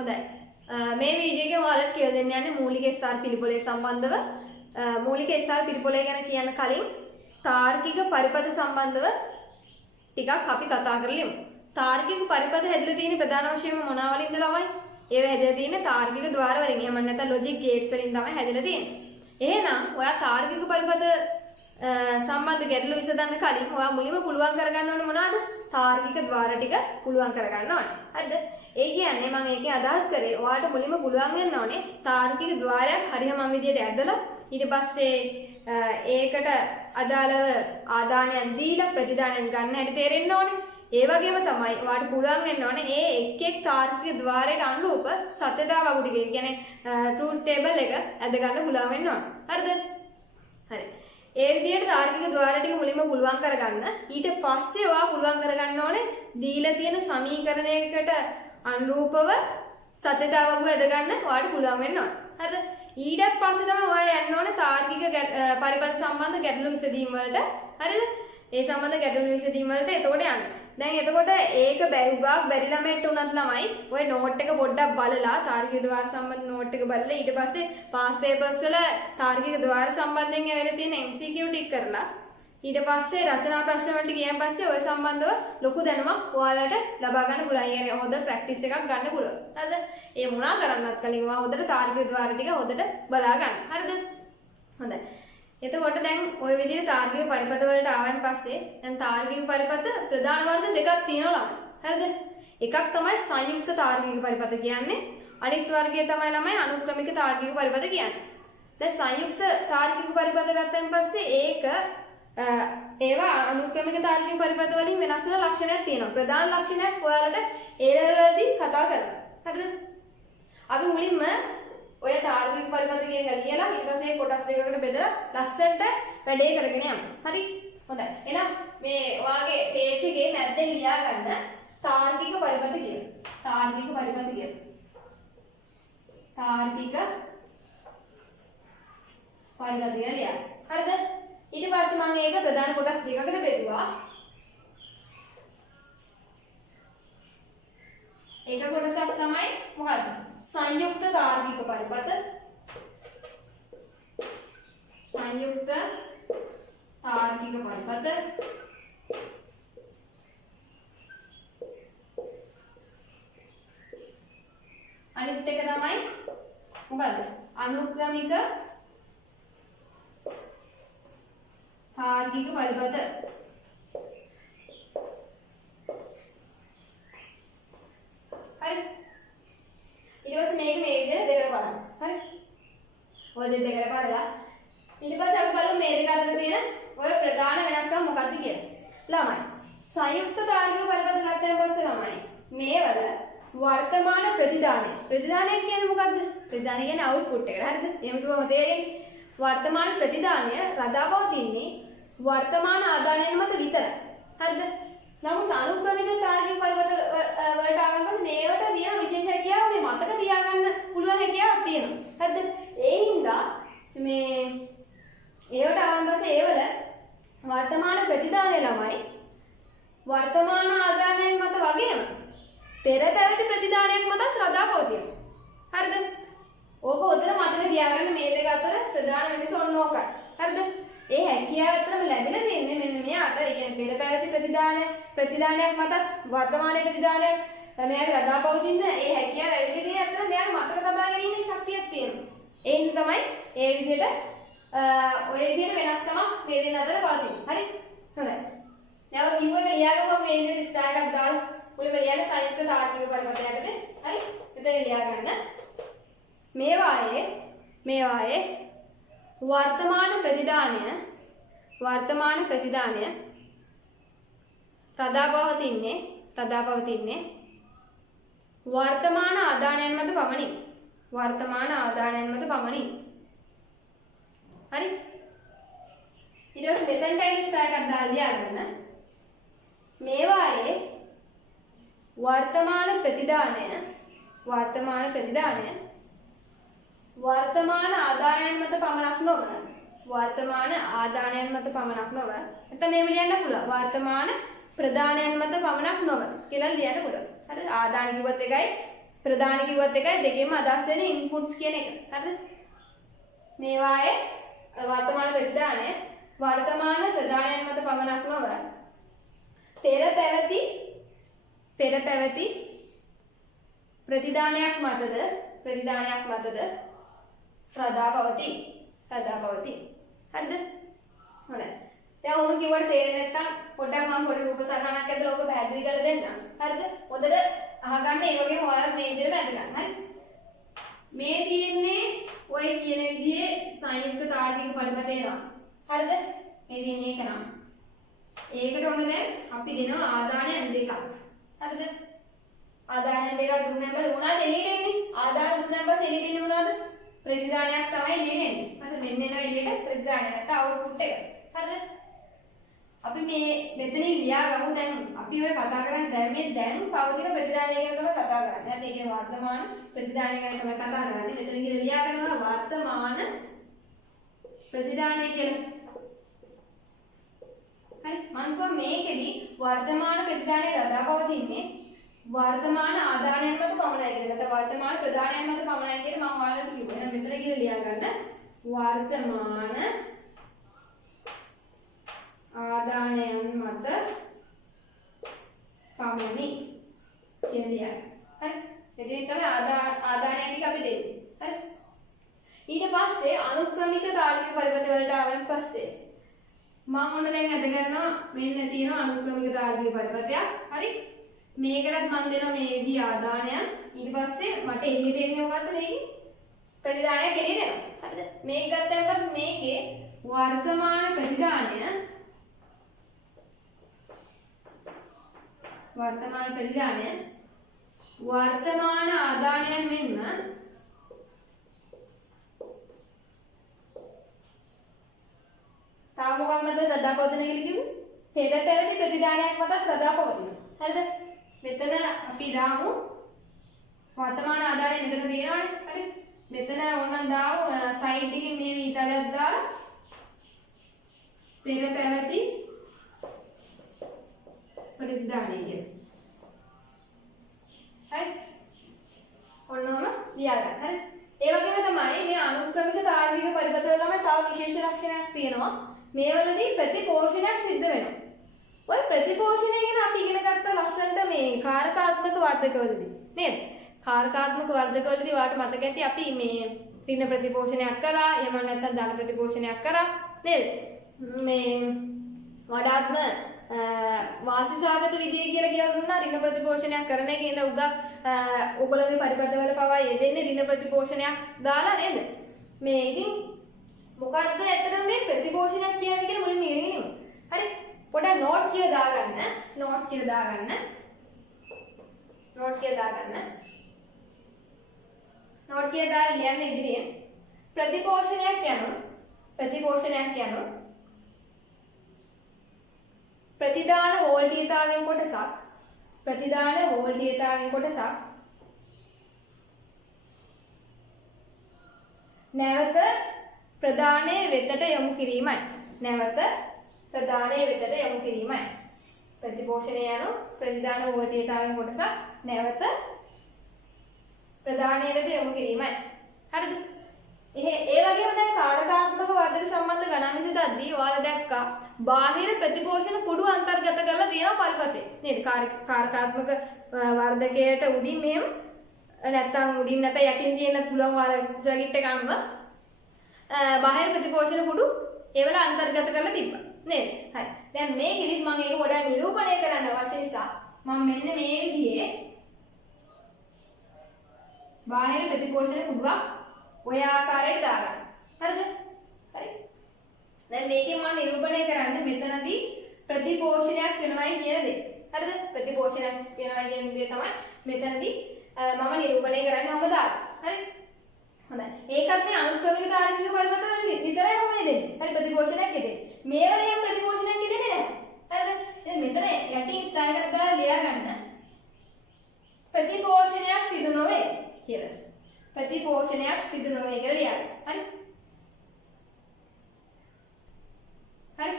හොඳයි. මේ වීඩියෝ එකේ ඔයාලට කියලා දෙන්න යන්නේ මූලික SR පිළිපොලේ සම්බන්ධව. මූලික SR පිළිපොලේ ගැන කියන්න කලින් තාර්කික පරිපථ සම්බන්ධව ටිකක් අපි කතා කරලෙමු. තාර්කික පරිපථ හැදිලා තියෙන ප්‍රධාන වශයෙන්ම මොනවා වලින්ද ළමයි? ඒව හැදිලා තියෙන්නේ තාර්කික ద్వාර වලින්. එහෙම නැත්නම් ලොජික් ගේට්ස් වලින් තමයි හැදිලා තියෙන්නේ. එහෙනම් ඔයා තාර්කික පරිපථ සම්බන්ධ ගැටලු විසඳන්න කලින් ඔයා මුලින්ම පුළුවන් කරගන්න ඕනේ මොනවාද? තාර්කික ద్వාර ටික පුළුවන් කරගන්න ඕනේ. හරිද? ඒ කියන්නේ මම ඒකේ අදහස් කරේ ඔයාලට මුලින්ම පුළුවන් වෙන්න ඕනේ තාර්කික ద్వාරයක් හරියම විදියට ඇදලා ඊට පස්සේ ඒකට අදාළව ආදානයක් දීලා ප්‍රතිදානයක් ගන්න හැටි තේරෙන්න ඕනේ. ඒ වගේම තමයි ඔයාලට පුළුවන් වෙන්න ඕනේ මේ එක් එක් තාර්කික ద్వාරයට අනුරූප සත්‍යතා වගු ටික. ඒ කියන්නේ ට්‍රූත් ටේබල් එක ඇද ගන්න පුළුවන් වෙන්න ඕනේ. හරිද? හරි. ඒ විදිහට තාර්කික ద్వාර ටික මුලින්ම පුළුවන් කරගන්න. ඊට පස්සේ ඔයා පුළුවන් කරගන්න ඕනේ දීලා තියෙන සමීකරණයකට අනුරූපව සත්‍යතා වගු ඇද ගන්න ඔයාලට පුළුවන් වෙන්න ඕනේ. හරිද? ඊට පස්සේ තමයි ඔයා යන්න ඕනේ තාර්කික පරිපථ සම්බන්ධ ගැටලු විසඳීම් වලට. හරිද? ඒ සම්බන්ධ ගැටලු විසඳීම් වලට එතකොට යන්න. දැන් එතකොට ඒක බැරි උගාක් බැරි ළමයට උනත් ළමයි ඔය නෝට් එක පොඩ්ඩක් බලලා තාර්කික ద్వාර සම්බන්ධ නෝට් එක බලලා ඊට පස්සේ පාස් පේපර්ස් වල තාර්කික ద్వාර සම්බන්ධයෙන් ඇවිල්ලා තියෙන MCQ ටික කරලා ඊට පස්සේ රචනා ප්‍රශ්න වලට ගියන් පස්සේ ඔය සම්බන්ධව ලොකු දැනුමක් ඔයාලට ලබා ගන්න පුළුවන්. يعني හොඳ ප්‍රැක්ටිස් එකක් ගන්න පුළුවන්. හරිද? ඒ මොනවා කරන්නත් කලින් ඔයා හොඳට තාර්කික ద్వාර ටික හොඳට බලා ගන්න. හරිද? හොඳයි. එතකොට දැන් ওই විදිහට තාර්කික පරිපථ වලට ආවන් පස්සේ දැන් තාර්කික පරිපථ ප්‍රධාන වර්ග දෙකක් තියෙනවා ළමයි. හරිද? එකක් තමයි සංයුක්ත තාර්කික පරිපථ කියන්නේ. අනිත් වර්ගය තමයි ළමයි අනුක්‍රමික තාර්කික පරිපථ කියන්නේ. දැන් සංයුක්ත තාර්කික පරිපථ ගත්තන් පස්සේ ඒක ඒවා අනුක්‍රමික තාර්කික පරිපථ වලින් වෙනස් වෙන ලක්ෂණයක් තියෙනවා. ප්‍රධාන ලක්ෂණයක් ඔයාලට ඒ ලෙවල් වලදී කතා කරනවා. හරිද? අපි මුලින්ම ඔය තාර්කික පරිපථ කියන එක ලියලා ඊට පස්සේ කොටස් දෙකකට බෙදලා ලස්සනට වැඩේ කරගෙන යන්න. හරි? හොඳයි. එහෙනම් මේ ඔයාගේ පේජ් එකේ මැද්දෙන් ලියා ගන්න තාර්කික පරිපථ කියලා. තාර්කික පරිපථ කියලා. තාර්කික පරිපථ කියලා ලියන්න. හරිද? ඊට පස්සේ මම ඒක ප්‍රධාන කොටස් දෙකකට බෙදුවා. එක කොටසක් තමයි මොකද්ද? සංයුක්ත තාර්කික පරිපථ. සංයුක්ත තාර්කික පරිපථ. අනිත් එක තමයි මොකද්ද? අනුක්‍රමික තාර්කික පරිපථ. හරි. ඊට පස්සේ මේක මේ විදිහට දෙකට බලන්න. හරි. ඔය දෙකට බලලා ඊට පස්සේ අපි බලමු මේ දෙක අතර තියෙන ඔය ප්‍රධාන වෙනස්කම් මොකක්ද කියලා. ළමයි සංයුක්ත තාර්කික පරිපථ ගත්තන් පස්සේ ළමයි මේවල වර්තමාන ප්‍රතිදානය කියන්නේ මොකද්ද? ප්‍රතිදානය කියන්නේ අවුට්පුට් එකට. හරිද? එහෙම කිව්වම තේරෙන්නේ. වර්තමාන ප්‍රතිදානය රඳාපවතින්නේ වර්තමාන ආදානයන් මත විතරයි. හරිද? නමුත් අනුක්‍රමික තාර්කික පරිපථ වලට ආවන් පස්සේ මේවට තියෙන විශේෂ හැකියාව මේ මතක තියාගන්න පුළුවන් හැකියාවක් තියෙනවා. හරිද? ඒ හින්දා මේ ඒවට ආවන් පස්සේ ඒවල වර්තමාන ප්‍රතිදානය ළමයි වර්තමාන ආදානයන් මත වගේම පෙර පැවති ප්‍රතිදානයක් මතත් රඳාපවතිනවා. හරිද? ඕක හොඳට මතක තියාගන්න මේ දෙක අතර ප්‍රධාන වෙනස ඔන්න ඕකයි. හරිද? ඒ හැකියාව අතරම ලැබෙලා තියෙන්නේ මෙන්න මෙයාට. ඒ කියන්නේ පෙර පැවති ප්‍රතිදානයක් මතත් වර්තමානයේ ප්‍රතිදානයක් මෙයාගේ රඳාපවතින ඒ හැකියාව ඇවිල්ලා තියෙන අතර මෙයාට මතක තබා ගැනීමේ ශක්තියක් තියෙනවා. ඒ හින්දා තමයි ඒ විදිහට ඔය විදිහට වෙනස්කමක් මේ දෙන්න අතර පවතින්නේ. හරි? හොඳයි. දැන් ඔය කිව්ව එක ලියාගමු මේ විදිහට ස්ටාර්ට් එකක් දාලා මුලින්ම ලියන්න සංයුක්ත තාර්කික පරිපථ යටතේ. හරි? එතන ලියා ගන්න. මේවායේ වර්තමාන ප්‍රතිදානය රඳාපවතින්නේ වර්තමාන ආදානයන් මත පමණි. හරි? ඊට පස්සේ මෙතෙන්ට ස්ටාර් එකක් දාලා ලියා ගන්න. මේවායේ වර්තමාන ප්‍රතිදානය වර්තමාන ආදානයන් මත පමණක් නොව නැත්නම් මේ ලියන්න පුළුවන් වර්තමාන ප්‍රදානයන් මත පමණක් නොව කියලා ලියන්න පුළුවන්. හරිද? ආදාන කිව්වත් එකයි ප්‍රධාන කිව්වත් එකයි දෙකෙන්ම අදහස් වෙන ඉන්පුට්ස් කියන එක. හරිද? මේවායේ වර්තමාන ප්‍රතිදානය වර්තමාන ප්‍රධානයන් මත පමණක් නොව පෙර පැවති ප්‍රතිදානයක් මතද රඳා පවතී. හරිද? හොඳයි. දැන් ඔහොම කිව්වට තේරෙන්නේ නැත්නම් පොඩ්ඩක් මම පොඩි රූප සටහනක් ඇදලා ඔබ පැහැදිලි කරලා දෙන්නම්. හරිද? හොඳට අහගන්න ඒ වගේම ඔයාලත් මේ විදිහට වැද ගන්න. හරි? මේ තියෙන්නේ ඔය කියන විදිහේ සංයුක්ත තාර්කික පරිපථ එනවා. හරිද? මේ තියෙන්නේ ඒක නම. ඒකට ඔන්න දැන් අපි දෙනවා ආදානයන් දෙකක්. හරිද? ආදානයන් දෙකක් දුන්නාම මොනවද එළියට එන්නේ? ආදාන දුන්නාම පස්සේ එළියට එන්නේ මොනවද? ප්‍රතිදානයක් තමයි එළියට එන්නේ. හරිද? මෙන්න එනවා එළියට ප්‍රතිදානය නැත්නම් අවුට්පුට් එක. හරිද? අපි මේ මෙතනින් ලියාගමු දැන් අපි ඔය කතා කරන්නේ දැන් මේ දැන් පවතින ප්‍රතිදානය ගැන තමයි කතා කරන්නේ. හරිද? ඒකේ වර්තමාන ප්‍රතිදානය ගැන තමයි කතා කරන්නේ. මෙතන කියලා ලියා ගන්නවා වර්තමාන ප්‍රතිදානය කියලා. හරි මම කිව්වා මේකෙදි වර්තමාන ප්‍රතිදානය රඳාපවතින්නේ වර්තමාන ආදානයන් මත පමණයි කියලා. නැත්නම් වර්තමාන ප්‍රදානයන් මත පමණයි කියලා මම ඔයාලට කිව්වා. එහෙනම් මෙතන කියලා ලියා ගන්න වර්තමාන ආදානයන් මත පමණි කියලා ලියා ගන්න. හරි? මෙතන තමයි ආදානයන් ටික අපි දෙන්නේ. හරි? ඊට පස්සේ අනුක්‍රමික තාර්කික පරිපථ වලට ආවන් පස්සේ මම ඔන්න දැන් අද ගන්නවා මෙන්න තියෙනවා අනුක්‍රමික තාර්කික පරිපථයක්. හරි? මේකටත් මම දෙනවා මේ විදිහ ආදානයන්. ඊට පස්සේ මට එළියට එන්නේ මොකද්ද මේකේ? ප්‍රතිදානයක් එළියට එනවා. හරිද? මේක ගත්තාන් පස්සේ මේකේ වර්තමාන ප්‍රතිදානය වර්තමාන ආදානයන් මෙන්න තාම මොකක්ද රඳාපවතින කියලා කිව්වේ? පෙර පැවති ප්‍රතිදානයක් මතත් රඳාපවතින. හරිද? මෙතන අපි දාමු වර්තමාන ආදානය මෙතන තියෙනවානේ. හරි? මෙතන ඕනනම් දාමු සයිඩ් එකේ මේ විතරක් දාලා පෙර පැවති ප්‍රතිදානය කියලා. හරි? ඔන්නෝම ලියා ගන්න. හරි? ඒ වගේම තමයි මේ අනුක්‍රමික තාර්කික පරිපථ වල තව විශේෂ ලක්ෂණයක් තියෙනවා. මේවලදී ප්‍රතිපෝෂණයක් සිද්ධ වෙනවා. ඔය ප්‍රතිපෝෂණය ගැන අපි ඉගෙන ගත්ත ලස්සනට මේ කාරකාත්මක වර්ධකවලදී නේද? කාරකාත්මක වර්ධකවලදී වාට මතක ඇති අපි මේ ඍණ ප්‍රතිපෝෂණයක් කරා, එහෙම නැත්නම් ධන ප්‍රතිපෝෂණයක් කරා නේද? මේ වඩාත්ම වාසිසාගත විදිය කියලා දුන්නා ඍණ ප්‍රතිපෝෂණයක් කරන එකේ ඉඳ උගක් ඔයගොල්ලෝගේ පරිපථවල පවා යෙදෙන්නේ ඍණ ප්‍රතිපෝෂණයක් දාලා නේද? මේ ඉතින් මොකක්ද ඇත්තටම මේ ප්‍රතිපෝෂණයක් කියන්නේ කියලා මුලින්ම ඉගෙන ගනිමු. හරි? පොඩක් නෝට් කියලා දාගන්න. නෝට් කියලා දාගන්න. නෝට් කියලා දාලා ලියන්න ඉදිරියෙන් ප්‍රතිපෝෂණයක් යනවා. ප්‍රතිදාන වෝල්ටීයතාවයෙන් කොටසක් නැවත ප්‍රදානයේ වෙතට යොමු කිරීමයි. ප්‍රතිපෝෂණය යන ප්‍රතිදාන වෝල්ටීයතාවයෙන් කොටසක් නැවත ප්‍රදානයේ වෙත යොමු කිරීමයි. හරිද? ඒ වගේම දැන් කාරකාත්මක වර්ධක සම්බන්ධ ගණන් විසඳද්දී ඔයාලා දැක්කා බාහිර ප්‍රතිපෝෂණ කුඩු අන්තර්ගත කරලා තියෙනවා පරිපථේ. නේද? කාරකාත්මක වර්ධකයට උඩින් මෙහෙම නැත්තම් උඩින් නැත යටින් තියෙන්න පුළුවන් ඔයාලා සර්කිට් එක අනුව බාහිර ප්‍රතිපෝෂණ කුඩු ඒවල අන්තර්ගත කරලා තිබ්බා. නේද? හරි. දැන් මේකෙදිත් මම ඒක පොඩ්ඩක් නිරූපණය කරන්න අවශ්‍ය නිසා මම මෙන්න මේ විදිහේ බාහිර ප්‍රතිපෝෂණ කුඩුවක් ඔය ආකාරයට දාගන්න. හරිද? හරි. දැන් මේකෙන් මම නිරූපණය කරන්නේ මෙතනදී ප්‍රතිපෝෂණයක් වෙනවයි කියන දේ. හරිද? ප්‍රතිපෝෂණයක් වෙනවයි කියන දේ තමයි මෙතනදී මම නිරූපණය කරන්නේ ඔහම දාලා. හරි? හොඳයි. ඒකත් මේ අනුක්‍රමික තාර්කික පරිපථ වල විතරයි ඔහම දෙන්නේ. හරි ප්‍රතිපෝෂණයක් දෙන්නේ. මේවල එහෙම ප්‍රතිපෝෂණයක් දෙන්නේ නැහැ. හරිද? එහෙනම් මෙතන යටින් ස්ටයිල් එකක් දාලා ලියා ගන්න. ප්‍රතිපෝෂණයක් සිදු නොවේ කියලා. ප්‍රතිපෝෂණයක් සිදු නොවේ කියලා ලියා ගන්න. හරි? හරි?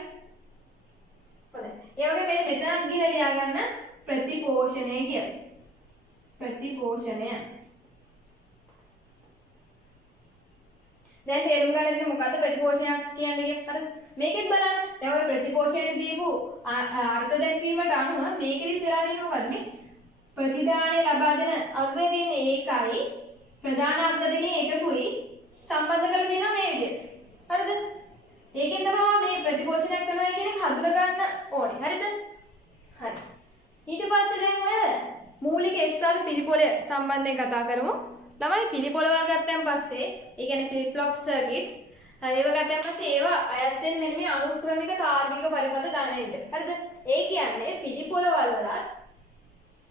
හොඳයි. ඒ වගේ මෙතනත් ගිහලා ලියා ගන්න ප්‍රතිපෝෂණය කියලා. ප්‍රතිපෝෂණය. දැන් තේරුම් ගන්න ඉතින් මොකද්ද ප්‍රතිපෝෂණයක් කියන්නේ හරිද? මේකෙත් බලන්න. දැන් ඔය ප්‍රතිපෝෂණය දීපු අර්ථ දැක්වීමට අනුව මේකෙදිත් වෙලා තියෙන මොකද්ද මේ? ප්‍රතිදානය ලබා දෙන අග්‍රය තියෙන ඒකයි ප්‍රධාන අග්‍ර දෙකෙන් එකකුයි සම්බන්ධ කරලා තියෙනවා මේ විදිහට. හරිද? ඒකෙන් තමයි මේ ප්‍රතිපෝෂණයක් කරනවා කියන එක හඳුනා ගන්න ඕනේ. හරිද? හරි. ඊට පස්සේ දැන් ඔය මූලික SR පිළිපොළ සම්බන්ධයෙන් කතා කරමු. ළමයි පිළිපොළවල් ගත්තන් පස්සේ ඒ කියන්නේ flip flop circuits ඒව ගත්තන් පස්සේ ඒවා අයත් වෙන මෙන්න මේ අනුක්‍රමික තාර්කික පරිපථ ගණනෙට. හරිද? ඒ කියන්නේ පිළිපොළවල් වල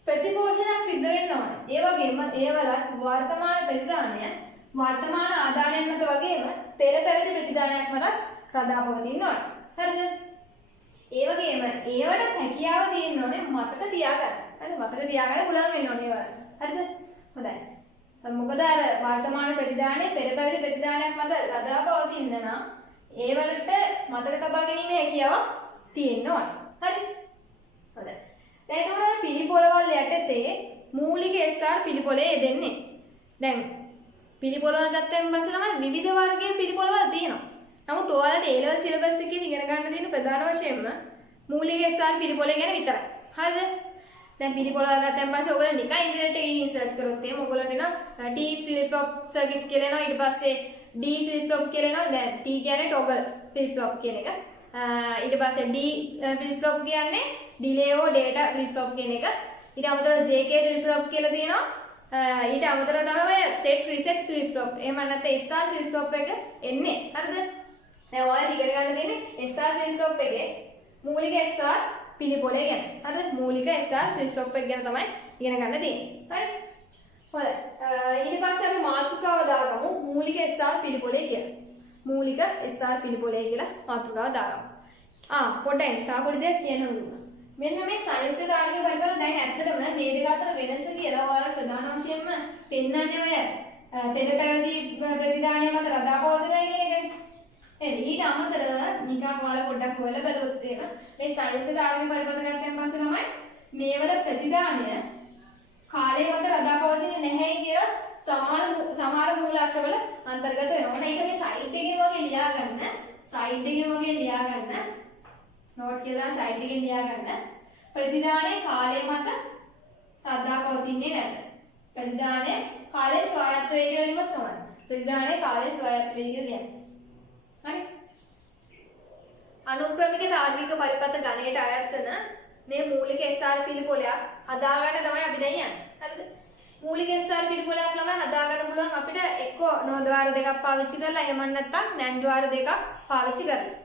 ප්‍රතිපෝෂණයක් සිද්ධ වෙන්න ඕනේ. ඒ වගේම ඒවලත් වර්තමාන ප්‍රතිදානය වර්තමාන ආදානයන් මත වගේම පෙර පැවති ප්‍රතිදානයක් මත රඳා පවතින්න ඕනේ. හරිද? ඒ වගේම ඒවට හැකියාව තියෙන්න ඕනේ මතක තියාගන්න. හරිද? මතක තියාගන්න පුළුවන් වෙන්න ඕනේ ඒවට. හරිද? හොඳයි. මොකද අර වර්තමාන ප්‍රතිදානයේ පෙර පැවති ප්‍රතිදානයක් මත රඳා පවතින්න නම් ඒ වලට මතක තබා ගැනීම හැකියාව තියෙන්න ඕනේ. හරි? හොඳයි. දැන් ඒතකොට පිළිපොළවල් යටතේ මූලික SR පිළිපොළේ යෙදෙන්නේ. දැන් පිළිපොළවල් ගත්තන් පස්සේ ළමයි විවිධ වර්ගයේ පිළිපොළවල් තියෙනවා. නමුත් ඔයාලට A level syllabus එකේ ඉගෙන ගන්න තියෙන ප්‍රධාන වශයෙන්ම මූලික SR පිළිපොළේ ගැන විතරයි. හරිද? දැන් පිළිපොළවල් ගත්තන් පස්සේ ඔයගොල්ලෝ නිකන් ඉන්ටර්නෙට් එකේ ගිහින් සර්ච් කරොත් එහෙම ඔයගොල්ලන්ට එනවා T flip flop circuits කියලා එනවා. ඊට පස්සේ D flip flop කියලා එනවා. දැන් T කියන්නේ toggle flip flop කියන එක. ඊට පස්සේ D flip flop කියන්නේ delay or data flip flop කියන එක. ඊට අමතරව JK flip flop කියලා තියෙනවා. ඊට අමතරව තමයි ඔය set reset flip flop. එහෙම නැත්නම් SR flip flop එක එන්නේ. හරිද? දැන් ඔයාලා ඉගෙන ගන්න තියෙන්නේ SR flip flop එකේ මූලික SR පිළිපොළේ ගැන. හරිද? මූලික SR flip flop එක ගැන තමයි ඉගෙන ගන්න තියෙන්නේ. හරි? හොඳයි. ඊට පස්සේ අපි මාතෘකාව දාගමු මූලික SR පිළිපොළේ කියලා. මූලික SR පිළිපොළේ කියලා මාතෘකාව දාගමු. පොඩ්ඩක් තා පොඩි දෙයක් කියන්න ඕනේ. මෙන්න මේ සංයුක්ත තාර්කික පරිපථ දැන් ඇත්තටම මේ දෙක අතර වෙනස කියලා ඔයාලා ප්‍රධාන වශයෙන්ම පෙන්වන්නේ ඔය පෙර පැවති ප්‍රතිදානය මත රඳා පවතිනවා කියන එකනේ. ඊට අමතරව නිකන් ඔයාලා පොඩ්ඩක් හොයලා බලුවොත් එහෙම මේ සංයුක්ත තාර්කික පරිපථ ගත්තන් පස්සේ තමයි මේවල ප්‍රතිදානය කාලය මත රඳා පවතින්නේ නැහැ කියලා සමහර මූලාශ්‍රවල අන්තර්ගත වෙනවා. ඒක මේ සයිට් එකේ වගේ ලියාගන්න. සයිට් එකේ වගේ ලියාගන්න. නෝට් කියලා සයිට් එකේ ලියාගන්න. ප්‍රතිදානයේ කාලය මත රඳා පවතින්නේ නැත. ප්‍රතිදානයේ කාලය ස්වායත්ත වේ කියලා ලියුවොත් තමයි. ප්‍රතිදානයේ කාලය ස්වායත්ත වේ කියලා ලියන්නේ. හරි? අනුක්‍රමික තාර්කික පරිපථ ගණයට අයත් වෙන මේ මූලික SR පිළිපොළයක් හදාගන්න තමයි අපි දැන් යන්නේ. හරිද? මූලික SR පිළිපොළයක් ළමයි හදාගන්න පුළුවන් අපිට එක්ක නෝද්වාර දෙකක් පාවිච්චි කරලා එහෙම නැත්නම් NAND ද්වාර දෙකක් පාවිච්චි කරලා.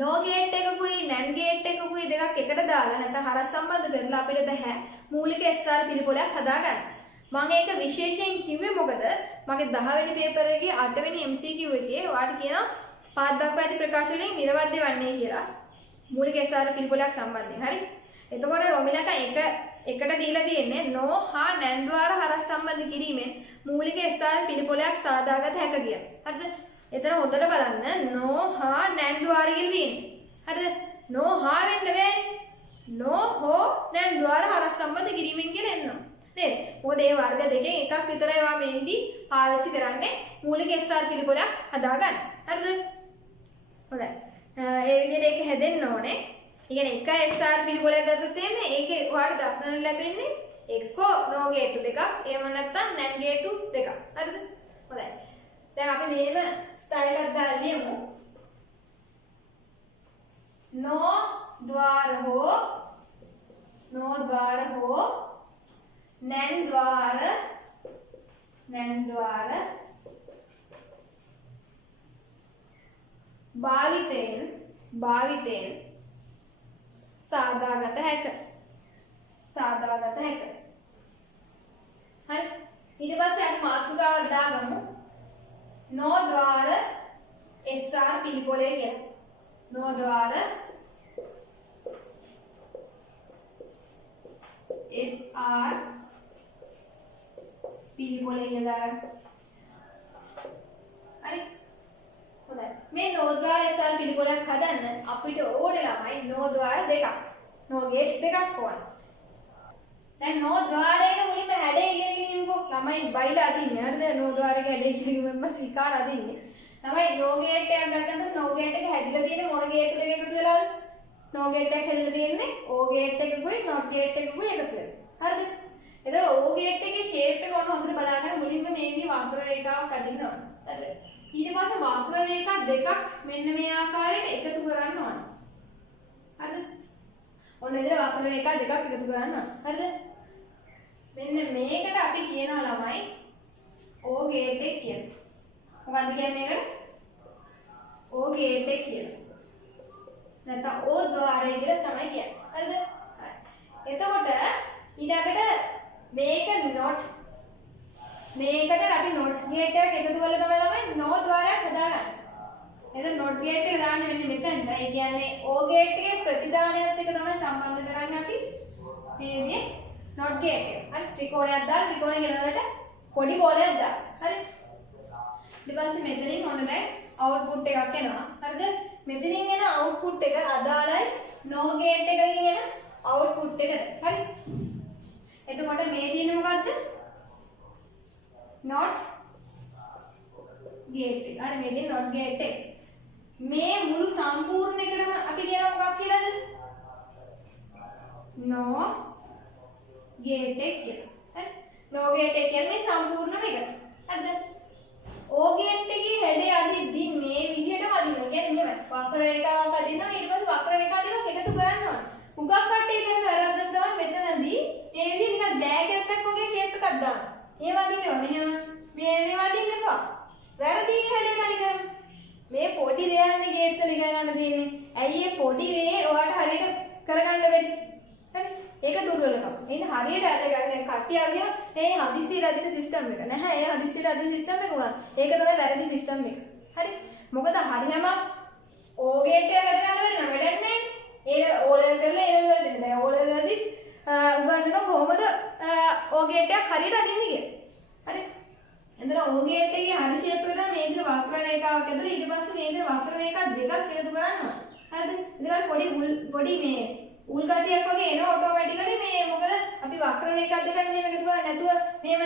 NOR ගේට් එකකුයි NAND ගේට් එකකුයි දෙකක් එකට දාලා නැත්නම් හරස් සම්බන්ධ කරලා අපිට බෑ මූලික SR පිළිපොළයක් හදාගන්න. මම ඒක විශේෂයෙන් කිව්වේ මොකද මගේ 10 වෙනි පේපර් එකේ 8 වෙනි MCQ එකේ ඔයාලට කියනවා පාඩ දක්වා ඇති ප්‍රකාශ වලින් නිර්වද්‍ය වන්නේ කියලා. මූලික SR පිළිපොළයක් සම්බන්ධයෙන්. හරි? එතකොට රොමිලට එකට දීලා තියෙන්නේ NO හා NAND ද්වාර හරස් සම්බන්ධ කිරීමෙන් මූලික SR පිළිපොළයක් සාදාගත හැක කියලා. හරිද? එතන හොඳට බලන්න NO හා NAND ද්වාර කියලා තියෙන්නේ. හරිද? NO හා වෙන්න බෑ. NO හෝ NAND ද්වාර හරස් සම්බන්ධ කිරීමෙන් කියලා එනවා. නේද? මොකද මේ වර්ග දෙකෙන් එකක් විතරයි වා මේදී පාවිච්චි කරන්නේ මූලික SR පිළිපොළයක් හදාගන්න. හරිද? හොඳයි. ඒ විදිහට ඒක හැදෙන්න ඕනේ. ඒ කියන්නේ එක SR පිළිපොළයක් ගත්තොත් එimhe ඒකේ ඔයාලට දක්නන්න ලැබෙන්නේ එක්කෝ NO ගේට් දෙකක් එහෙම නැත්නම් NAND ගේට් දෙකක්. හරිද? හොඳයි. දැන් අපි මේව ස්ටයිල් එකක් දාලා ලියමු. NO ද්වාර හෝ NAND ද්වාර භාවිතයෙන් සාදාගත හැක. හරි? ඊට පස්සේ අපි මාතෘකාවක් දාගමු. NO ද්වාර SR පිළිපොළේ කියලා. NO ද්වාර SR පිළිපොළේ කියලා. හරි? හොඳයි. මේ NO ද්වාර SR පිළිපොළයක් හදන්න අපිට ඕනේ ළමයි NO ද්වාර දෙකක්. NO ගේට්ස් දෙකක් ඕන. දැන් NO ද්වාරයක මුලින්ම හැඩේ ඉගෙන ගනිමුකෝ. ළමයි බයිලා අදින්නේ. හරිද? නෝ ద్వාරක හැඩේ කියලා කිව්වම විකාර අදින්නේ. ළමයි නෝ ගේට් එකක් ගත්තම පස්සේ නෝ ගේට් එක හැදිලා තියෙන්නේ මොන ගේට් දෙක එකතු වෙලාද? නෝ ගේට් එකක් හැදිලා තියෙන්නේ ඕ ගේට් එකකුයි නොට් ගේට් එකකුයි එකතු වෙලා. හරිද? එතකොට ඕ ගේට් එකේ ෂේප් එක ඔන්න හොඳට බලාගන්න මුලින්ම මේ විදිහ වක්‍ර රේඛාවක් අදින්න ඕන. හරිද? ඊට පස්සේ වක්‍ර රේඛා දෙකක් මෙන්න මේ ආකාරයට එකතු කරන්න ඕන. හරිද? ඔන්න ඉතින් වක්‍ර රේඛා දෙකක් එකතු කරන්න ඕන. හරිද? මෙන්න මේකට අපි කියනවා ළමයි ඕ ගේට් එක කියලා. මොකක්ද කියන්නේ මේකට? ඕ ගේට් එක කියලා. නැත්නම් ඕ ద్వාරය කියලා තමයි කියන්නේ. හරිද? එතකොට ඊළඟට මේක නොට් මේකට අපි නොට් ගේට් එකක් එකතු කරලා තමයි ළමයි නෝ ద్వාරයක් හදාගන්නේ. එහෙනම් නොට් ගේට් එක දාන්නේ මෙන්න මෙතනට. ඒ කියන්නේ ඕ ගේට් එකේ ප්‍රතිදානයත් එක්ක තමයි සම්බන්ධ කරන්නේ අපි මේ විදිහේ නොට් ගේට් එක. හරි ත්‍රිකෝණයක් දාලා ත්‍රිකෝණේ ගෙනල්ලට පොඩි බෝලයක් දාන්න. හරි. ඊට පස්සේ මෙතනින් ඔන්න දැන් අවුට්පුට් එකක් එනවා. හරිද? මෙතනින් එන අවුට්පුට් එක අදාළයි නෝ ගේට් එකකින් එන අවුට්පුට් එකට. හරි. එතකොට මේ තියෙන්නේ මොකද්ද? not gate එක. හරි මේ තියෙන්නේ not gate එක. මේ මුළු සම්පූර්ණ එකටම අපි කියනවා මොකක් කියලාද? no gate එක කියලා. හරි. no gate එක කියන්නේ මේ සම්පූර්ණම එක. හරිද? O gate එකේ හැඩය අදිද්දි මේ විදිහටම අදිනවා. කියන්නේ මෙහෙම වක්‍ර රේඛාවක් අදිනවා ඊට පස්සේ වක්‍ර රේඛා දෙකක් එකතු කරන්න ඕන. උගක් කට්ටිය කරන වැරද්ද තමයි මෙතනදී මේ විදිහ නිකන් දෑකැත්තක් වගේ ෂේප් එකක් දාන්න. එහෙම අදිනවා මෙහෙම මෙහෙම අදින්න එපා. වැරදින හැඩය තනිකරම. මේ පොඩි දෙයන්නේ ගේට්ස් වල ඉගෙන ගන්න තියෙන්නේ. ඇයි මේ පොඩි දේ ඔයාලට හරියට කරගන්න බැරි? හරි. ඒක දුර්වලකම. එහෙනම් හරියට අදගන්න දැන් කට්ටිය අවියා මේ හදිස්සියට අදින සිස්ටම් එක. නැහැ ඒ හදිස්සියට අදින සිස්ටම් එක උනත්. ඒක තමයි වැරදි සිස්ටම් එක. හරි. මොකද හරියම ඕ ගේට් එක අදගන්න බැරි නම් වැඩක් නැහැ. ඒ ඕ ලෙවල් කරලා ඒ ලෙවල් දෙන්න. දැන් ඕ ලෙවල් වලදී උගන්වන කොහොමද ඕ ගේට් එක හරියට අදින්නේ කියලා. හරි. එතන ඕ ගේට් එකේ හරි ෂේප් එක තමයි මේ විදිහට වක්‍ර රේඛාවක් ඇදලා ඊට පස්සේ මේ විදිහට වක්‍ර රේඛා දෙකක් එකතු කරනවා. හරිද? එතකොට පොඩි මේ උල් ගතියක් වගේ එනවා ඔටෝමැටිකලි මේ මොකද අපි වක්‍ර රේඛා දෙකක් මෙහෙම එකතු කරන්නේ නැතුව මෙහෙම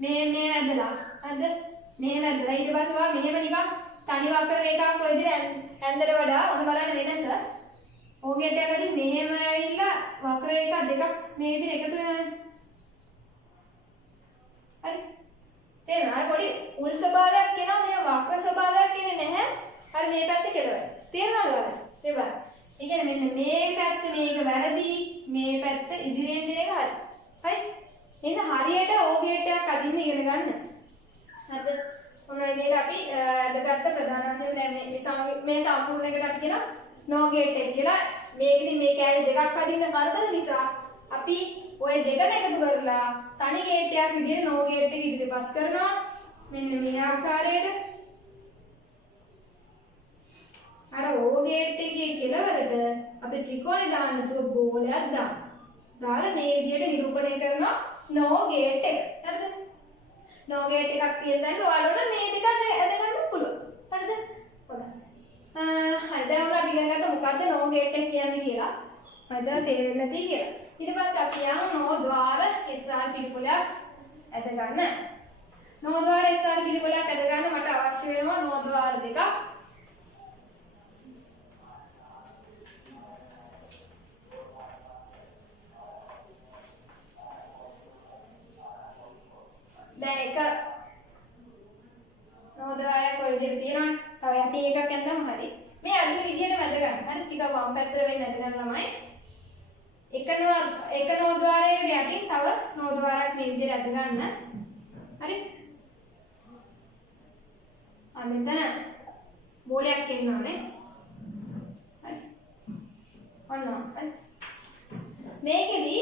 නෙමෙයි මේ ඇදලා. හරිද? මෙහෙම ඇදලා ඊට පස්සේ ඔයා මෙහෙම නිකන් තනි වක්‍ර රේඛාවක් ඔය විදිහට ඇඳලා වඩා ඔන්න බලන්න වෙනස. ඕ ගේට් එකකදී මෙහෙම ඇවිල්ලා වක්‍ර රේඛා දෙකක් මේ විදිහට එකතු වෙනවා. හරි. තේරෙනවද? පොඩි උල් ස්වභාවයක් එනවා මේ වක්‍ර ස්වභාවයක් එන්නේ නැහැ. හරි මේ පැත්තේ කෙලවර. තේරෙනවද ඔයාලට? මේ බලන්න. ඒ කියන්නේ මෙන්න මේ පැත්ත මේක වැරදි මේ පැත්ත ඉදිරියෙන් දෙන එක හරි. හරි? එහෙනම් හරියට ඕ ගේට් එකක් අදින්න ඉගෙන ගන්න. හරිද? ඔන්න ඔය විදිහට අපි අදගත්ත ප්‍රධාන වශයෙන් දැන් මේ සම්පූර්ණ එකට අපි කියනවා නෝ ගේට් එක කියලා. මේකෙදි මේ කෑලි දෙකක් අදින්න කරදර නිසා අපි ওই දෙකම එකතු කරලා තනි ගේට් එකක් විදිහට නෝ ගේට් එක ඉදිරිපත් කරනවා. මෙන්න මේ ආකාරයට අර ඕ ගේට් එකේ කෙළවරට අපි ත්‍රිකෝණය දාන්න නැතුව බෝලයක් දාන්න. දාලා මේ විදිහට නිරූපණය කරනවා නෝ ගේට් එක. හරිද? නෝ ගේට් එකක් තියෙන දැන් ඔයාලට මේ දෙක ඇදගන්න පුළුවන්. හරිද? හොඳයි. හරි දැන් අපි ඉගෙන ගත්ත මොකද්ද නෝ ගේට් එක කියන්නේ කියලා. හරිද? තේරෙන්නේ නැති කියලා. ඊට පස්සේ අපි යමු නෝ ద్వාර SR පිළිපොලක් ඇදගන්න. නෝ ద్వාර SR පිළිපොලක් ඇදගන්න මට අවශ්‍ය වෙනවා නෝ ద్వාර දෙකක්. දැන් එක නෝ ద్వාරයක් ඔය විදිහට තියෙනවා. තව යටි එකක් ඇඳන් හරි. මේ අදින විදිහට වැද ගන්න. හරි ටිකක් වම් පැත්තට වෙන්න නැතිනම් ළමයි. එක නෝ ద్వාරයකට යටින් තව නෝ ద్వාරයක් මේ විදිහට ඇද ගන්න. හරි? මෙතන බෝලයක් එන්නෝනේ. හරි. ඔන්න. හරි. මේකෙදි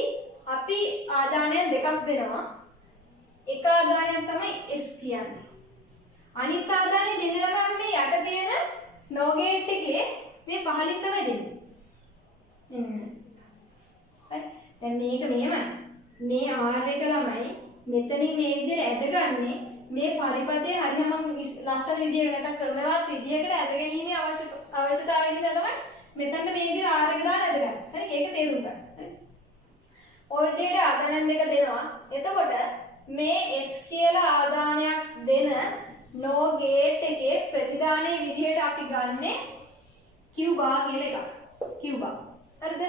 අපි ආදානයන් දෙකක් දෙනවා. එක ආදානයක් තමයි S කියන්නේ. අනිත් ආදානය දෙන්නේ ළමයි අපි මේ යට තියෙන නෝ ගේට් එකේ මේ පහලින් තමයි දෙන්නේ. දැන් මේක මෙහෙමයි. මේ R එක ළමයි මෙතනින් මේ විදිහට ඇදගන්නේ මේ පරිපතේ හරියම ලස්සන විදිහකට නැත්නම් ක්‍රමවත් විදිහකට ඇදගැනීමේ අවශ්‍යතාවය නිසා තමයි මෙතනට මේ විදිහට R එක දාලා ඇදගන්නේ. හරි ඒක තේරුම් ගන්න. හරි. ඔය විදිහට ආදානයන් දෙක දෙනවා. එතකොට මේ S කියලා ආදානයක් දෙන no gate එකේ ප්‍රතිදානයේ විදිහට අපි ගන්නෙ Q bar කියලා එකක්. Q bar. හරිද?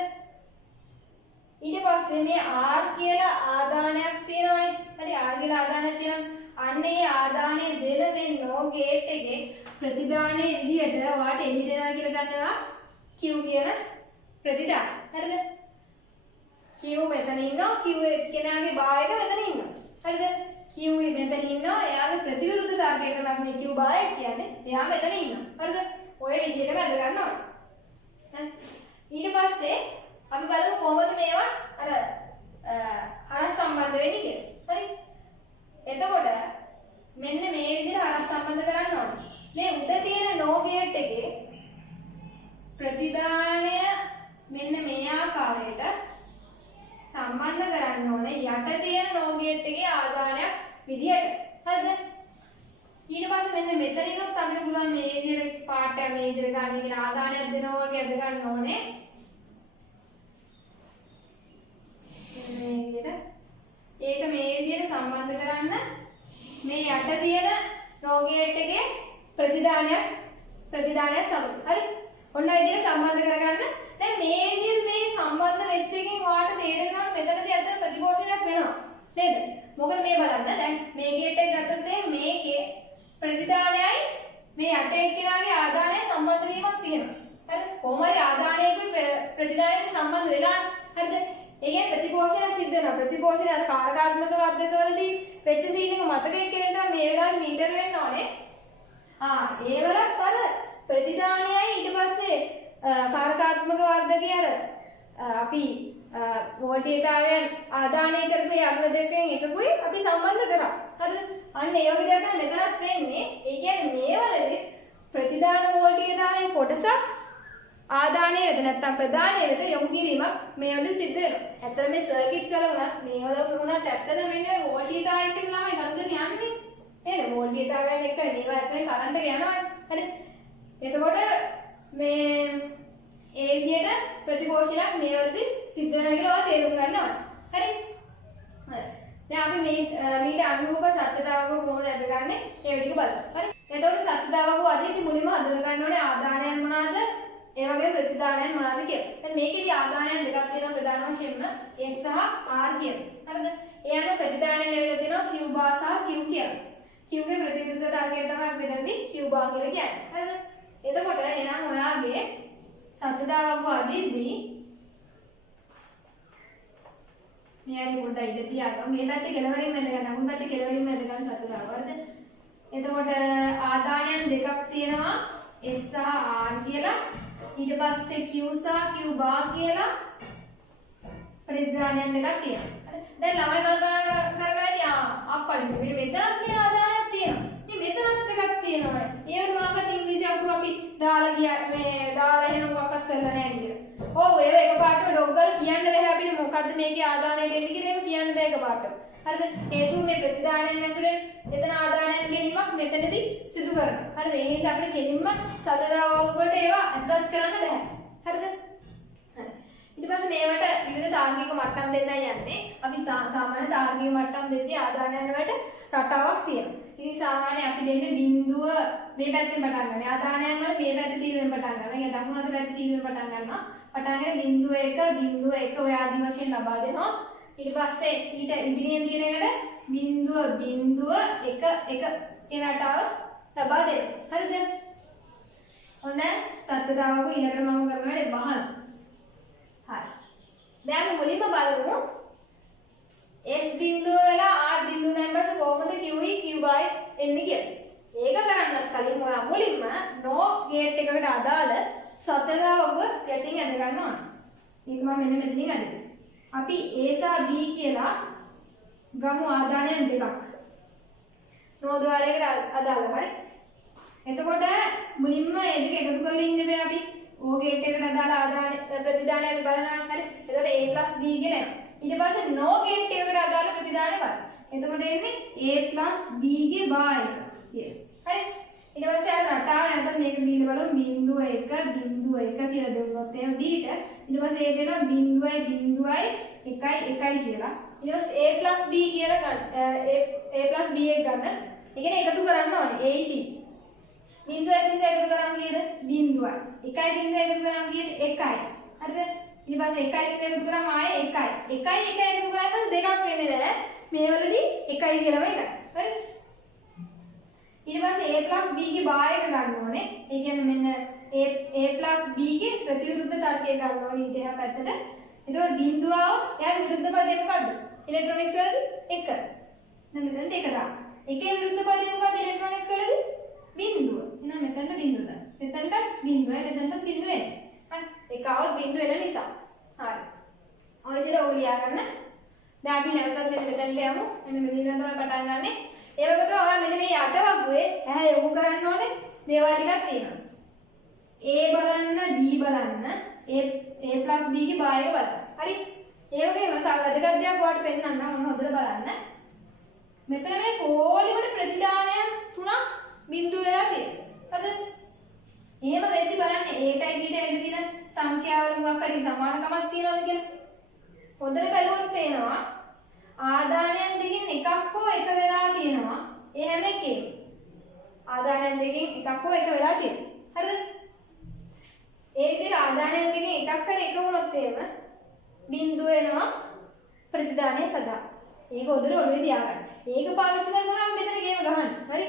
ඊට පස්සේ මේ R කියලා ආදානයක් තියෙනවනේ. හරි R කියලා ආදානයක් තියෙනවා. අන්න ඒ ආදානය දෙන මේ no gate එකේ ප්‍රතිදානයේ විදිහට ඔයාට එළි දෙනවා කියලා ගන්නවා Q කියන ප්‍රතිදාන. හරිද? Q මෙතන ඉන්නවා Q කෙනාගේ බා එක මෙතන ඉන්නවා. හරිද? Q මෙතන ඉන්නවා එයාගේ ප්‍රතිවිරුද්ධ තාර්කයට අපි මේ Q බා එක කියන්නේ. එයා මෙතන ඉන්නවා. හරිද? ඔය විදිහට වැද ගන්න ඕනේ. ඊට පස්සේ අපි බලමු කොහොමද මේවා අර හරස් සම්බන්ධ වෙන්නේ කියලා. හරි? එතකොට මෙන්න මේ විදිහට හරස් සම්බන්ධ කරන්න ඕනේ. මේ උඩ තියෙන no gate එකේ ප්‍රතිදානය මෙන්න මේ ආකාරයට සම්බන්ධ කරන්න ඕනේ යට තියෙන no gate එකේ ආදානයක් විදිහට. හරිද? ඊට පස්සේ මෙන්න මෙතනිනුත් අපිට පුළුවන් මේ විදිහට පාඩය මේ විදිහට ගන්න කියන ආදානයක් දෙනවා වගේ අද ගන්න ඕනේ. මේ විදිහට ඒක මේ විදිහට සම්බන්ධ කරන්න මේ යට තියෙන no gate එකේ ප්‍රතිදානයක් සමග. හරි? ඔන්න ඔය විදිහට සම්බන්ධ කරගන්න. දැන් මේ විදිහට මේ සම්බන්ධ වෙච්ච එකෙන් ඔයාලට තේරෙනවා මෙතනදී අතර ප්‍රතිපෝෂණයක් වෙනවා. නේද? මොකද මේ බලන්න දැන් මේ gate එක ගත්තොත් මේකේ ප්‍රතිදානයයි මේ යට එක්කෙනාගේ ආදානය සම්බන්ධ වීමක් තියෙනවා. හරිද? කොහොම හරි ආදානයකුයි ප්‍රතිදානයයි සම්බන්ධ වෙලා. හරිද? ඒකෙන් ප්‍රතිපෝෂණය සිද්ධ වෙනවා. ප්‍රතිපෝෂණය අර කාරකාත්මක වර්ධකවලදී වෙච්ච සීන් එක මතක එක්කෙනෙක්ට මේ වෙලාවේ මීටර වෙන්න ඕනේ. ඒ වලත් අර ප්‍රතිදානයයි ඊට පස්සේ කාරකාත්මක වර්ධකයේ අර අපි වෝල්ටේජ්තාවයන් ආදානය කරපු ඒ අග්‍ර දෙකෙන් එකකුයි අපි සම්බන්ධ කරා. හරිද? අන්න ඒ වගේ දෙයක් තමයි මෙතනත් වෙන්නේ. ඒ කියන්නේ මේ වලදී ප්‍රතිදාන වෝල්ටේජ්තාවයන් කොටසක් ආදානය වෙත නැත්නම් ප්‍රදානය වෙත යොමු කිරීමක් මේ වල සිද්ධ වෙනවා. ඇත්තට මේ සර්කිට්ස් වල උනත් මේ වල උනත් ඇත්තට මෙන්න වෝල්ටේජ්තාවයන් කියලා ළමයි ගණන් යන්නේ. නේද? වෝල්ටේජ්තාවයන් එක්ක මේවා ඇතුලේ කරන්ට් එක යනවා. හරි? එතකොට මේ ඒ විදිහට ප්‍රතිපෝෂණයක් මේ වලදී සිද්ධ වෙනවා කියලා ඔයා තේරුම් ගන්න ඕනේ. හරි? හරි. දැන් අපි මීට අනුරූප සත්‍යතාවක කොහොමද අදගන්නේ? ඒ ටික බලමු. හරි? එතකොට සත්‍යතාවක අධිටි මුලින්ම අදග ගන්න ඕනේ ආදානයන් මොනවාද? ඒ වගේ ප්‍රතිදානයන් මොනවාද කියලා. දැන් මේකේදී ආදානයන් දෙකක් තියෙනවා ප්‍රධාන වශයෙන්ම S සහ R කියලා. හරිද? ඒ අනුව ප්‍රතිදානයන් ලැබෙලා තියෙනවා Q bar සහ Q කියලා. Q ගේ ප්‍රතිවිරුද්ධ තරකය තමයි අපි මෙතනදී Q bar කියලා කියන්නේ. හරිද? එතකොට එහෙනම් ඔයාගේ සත්‍යතාවක අදින්දී මෙයාගේ පොඩ්ඩක් ඉඳ තියාගමු. මේ පැත්තේ කෙලවරින් මැද ගන්න. අකුණු පැත්තේ කෙලවරින් මැද ගන්න සත්‍යතාව. හරිද? එතකොට ආදානයන් දෙකක් තියෙනවා S සහ R කියලා. ඊට පස්සේ Q සහ Q bar කියලා ප්‍රතිදානයන් දෙකක් තියෙනවා. හරි? දැන් ළමයි කල්පනා කරගන්න අප්පඩි මෙතනත් මේ ආදානයක් තියෙනවා. මේ මෙතනත් එකක් තියෙනවා. ඒ වුණාම ඉංග්‍රීසි අකුරු අපි දාලා දාලා එහෙම මොකක්වත් කරලා නැහැ නේද? ඔව් ඒක එකපාරට ඩොග්ගල් කියන්න බෑ අපිට මොකද්ද මේකේ ආදානය දෙන්නේ කියලා එහෙම කියන්න බෑ එකපාරට. හරිද? හේතුව මේ ප්‍රතිදානයන් ඇසුරෙන් එතන ආදානයන් ගැනීමක් මෙතනදී සිදු කරනවා. හරිද? ඒ හින්දා අපිට කෙලින්ම සතරවකට ඒවා ඇතුළත් කරන්න බෑ. හරිද? හරි. ඊට පස්සේ මේවට විවිධ තාර්කික මට්ටම් දෙන්නයි යන්නේ. අපි සාමාන්‍ය තාර්කික මට්ටම් දෙද්දී ආදානයන් වලට රටාවක් තියෙනවා. ඉතින් සාමාන්‍ය අපි දෙන්නේ බිඳුව මේ පැත්තෙන් පටන් ගන්න. ආදානයන් වල මේ පැත්තේ තීරණයෙන් පටන් ගන්නවා. يعني දකුණු අත පැත්තේ තීරණයෙන් පටන් ගන්නවා. පටන් ගන්න බිඳුව 1 ඔය ආදි වශයෙන් ලබා දෙනවා. ඊට පස්සේ ඊට ඉදිරියෙන් තියෙන එකට බිඳුව 1 කියන රටාව ලබා දෙනවා. හරිද? ඔන්න සත්‍යතාවක ඊළඟට මම කරන වැඩේ වහන. හරි. දැන් අපි මුලින්ම බලමු S බිඳුව වෙලා R බිඳුව නම්බර්ස් කොහොමද QE QY එන්නේ කියලා. ඒක කරන්නත් කලින් ඔයා මුලින්ම no gate එකකට අදාළ සතරවක යටින් ඇඳ ගන්න ඕන. ඒක මම මෙන්න මෙතනින් අදිනවා. අපි A සහ B කියලා ගමු ආදානයන් දෙකක්. no ద్వාරයකට අදාළ හරි. එතකොට මුලින්ම මේ දෙක එකතු කරලා ඉන්න බෑ අපි. O gate එකට අදාළ ආදාන ප්‍රතිදානය අපි බලනවා හරි. එතකොට A B කියලා එනවා. ඊට පස්සේ no gate එකකට අදාළ ප්‍රතිදානය බලන්න. එතකොට එන්නේ A B ගේ bar එක. හරි. ඊට පස්සේ අර රටාව නැත්නම් මේක දීලා බලමු 0.1 කියලා දෙන්නොත් එහෙම b ට ඊට පස්සේ ඒකට එනවා 0.1 කියලා. ඊට පස්සේ a b කියලා ගන්න a b එක ගන්න. ඒ කියන්නේ එකතු කරන්න ඕනේ a b. 0.1 එකතු කරාම කීයද? 0යි. 1.1 එකතු කරාම කීයද? 1යි. හරිද? ඊට පස්සේ 1.1 එකතු කරාම ආයේ 1යි. 1 එකතු කරාම දෙකක් වෙන්නේ නැහැ. මේවලදී 1යි කියලාම එකයි. හරිද? ඊට පස්සේ a b ගේ බාර එක ගන්න ඕනේ. ඒ කියන්නේ මෙන්න a b ගේ ප්‍රතිවිරුද්ධ තර්කය ගන්න ඕනේ ඊට එහා පැත්තට. එතකොට බිඳුව આવොත් එයාගේ විරුද්ධ පදේ මොකද්ද? ඉලෙක්ට්‍රොනික්ස් වලදී 1. දැන් මෙතනට 1 දාන්න. එකේ විරුද්ධ පදේ මොකද්ද ඉලෙක්ට්‍රොනික්ස් වලදී? බිඳුව. එහෙනම් මෙතනට බිඳුව දාන්න. මෙතනට බිඳුවයි මෙතනට බිඳුව එන්නේ. හරි. එක આવොත් බිඳුව එන නිසා. හරි. ඔය විදිහට ඔය ලියා ගන්න. දැන් අපි නැවතත් මෙතනට යමු. මෙන්න මෙතන තමයි පටන් ගන්නෙ. ඒ වගේම ඔයා මෙන්න මේ යට වගුවේ ඇහැ යොමු කරන්න ඕනේ දේවල් ටිකක් තියෙනවා. A බලන්න, B බලන්න, a b ගේ බාහිර බලන්න. හරි? ඒ වගේම තව වැදගත් දෙයක් ඔයාලට පෙන්නන්න ඕන හොඳට බලන්න. මෙතන මේ පොලි වල ප්‍රතිදානයන් තුනක් බිඳුව වෙලා තියෙනවා. හරිද? එහෙම වෙද්දි බලන්න a ටයි b ටයි ඉඳ තියෙන සංඛ්‍යාවල මොකක් හරි සමානකමක් තියෙනවද කියලා. හොඳට බැලුවොත් පේනවා ආදානයන් දෙකෙන් එකක් හෝ එක වෙලා තියෙනවා. ඒ හැම එකේම ආදානයන් දෙකෙන් එකක් හෝ එක වෙලා තියෙනවා. හරිද? ඒ විදිහට ආදානයන් දෙකෙන් එකක් හරි එක වුණොත් එහෙම බිඳුව වෙනවා ප්‍රතිදානය සඳහා. ඒක උදේ ඔළුවේ තියාගන්න. ඒක පාවිච්චි කරනවාම මෙතන ගේම ගහන්න. හරි?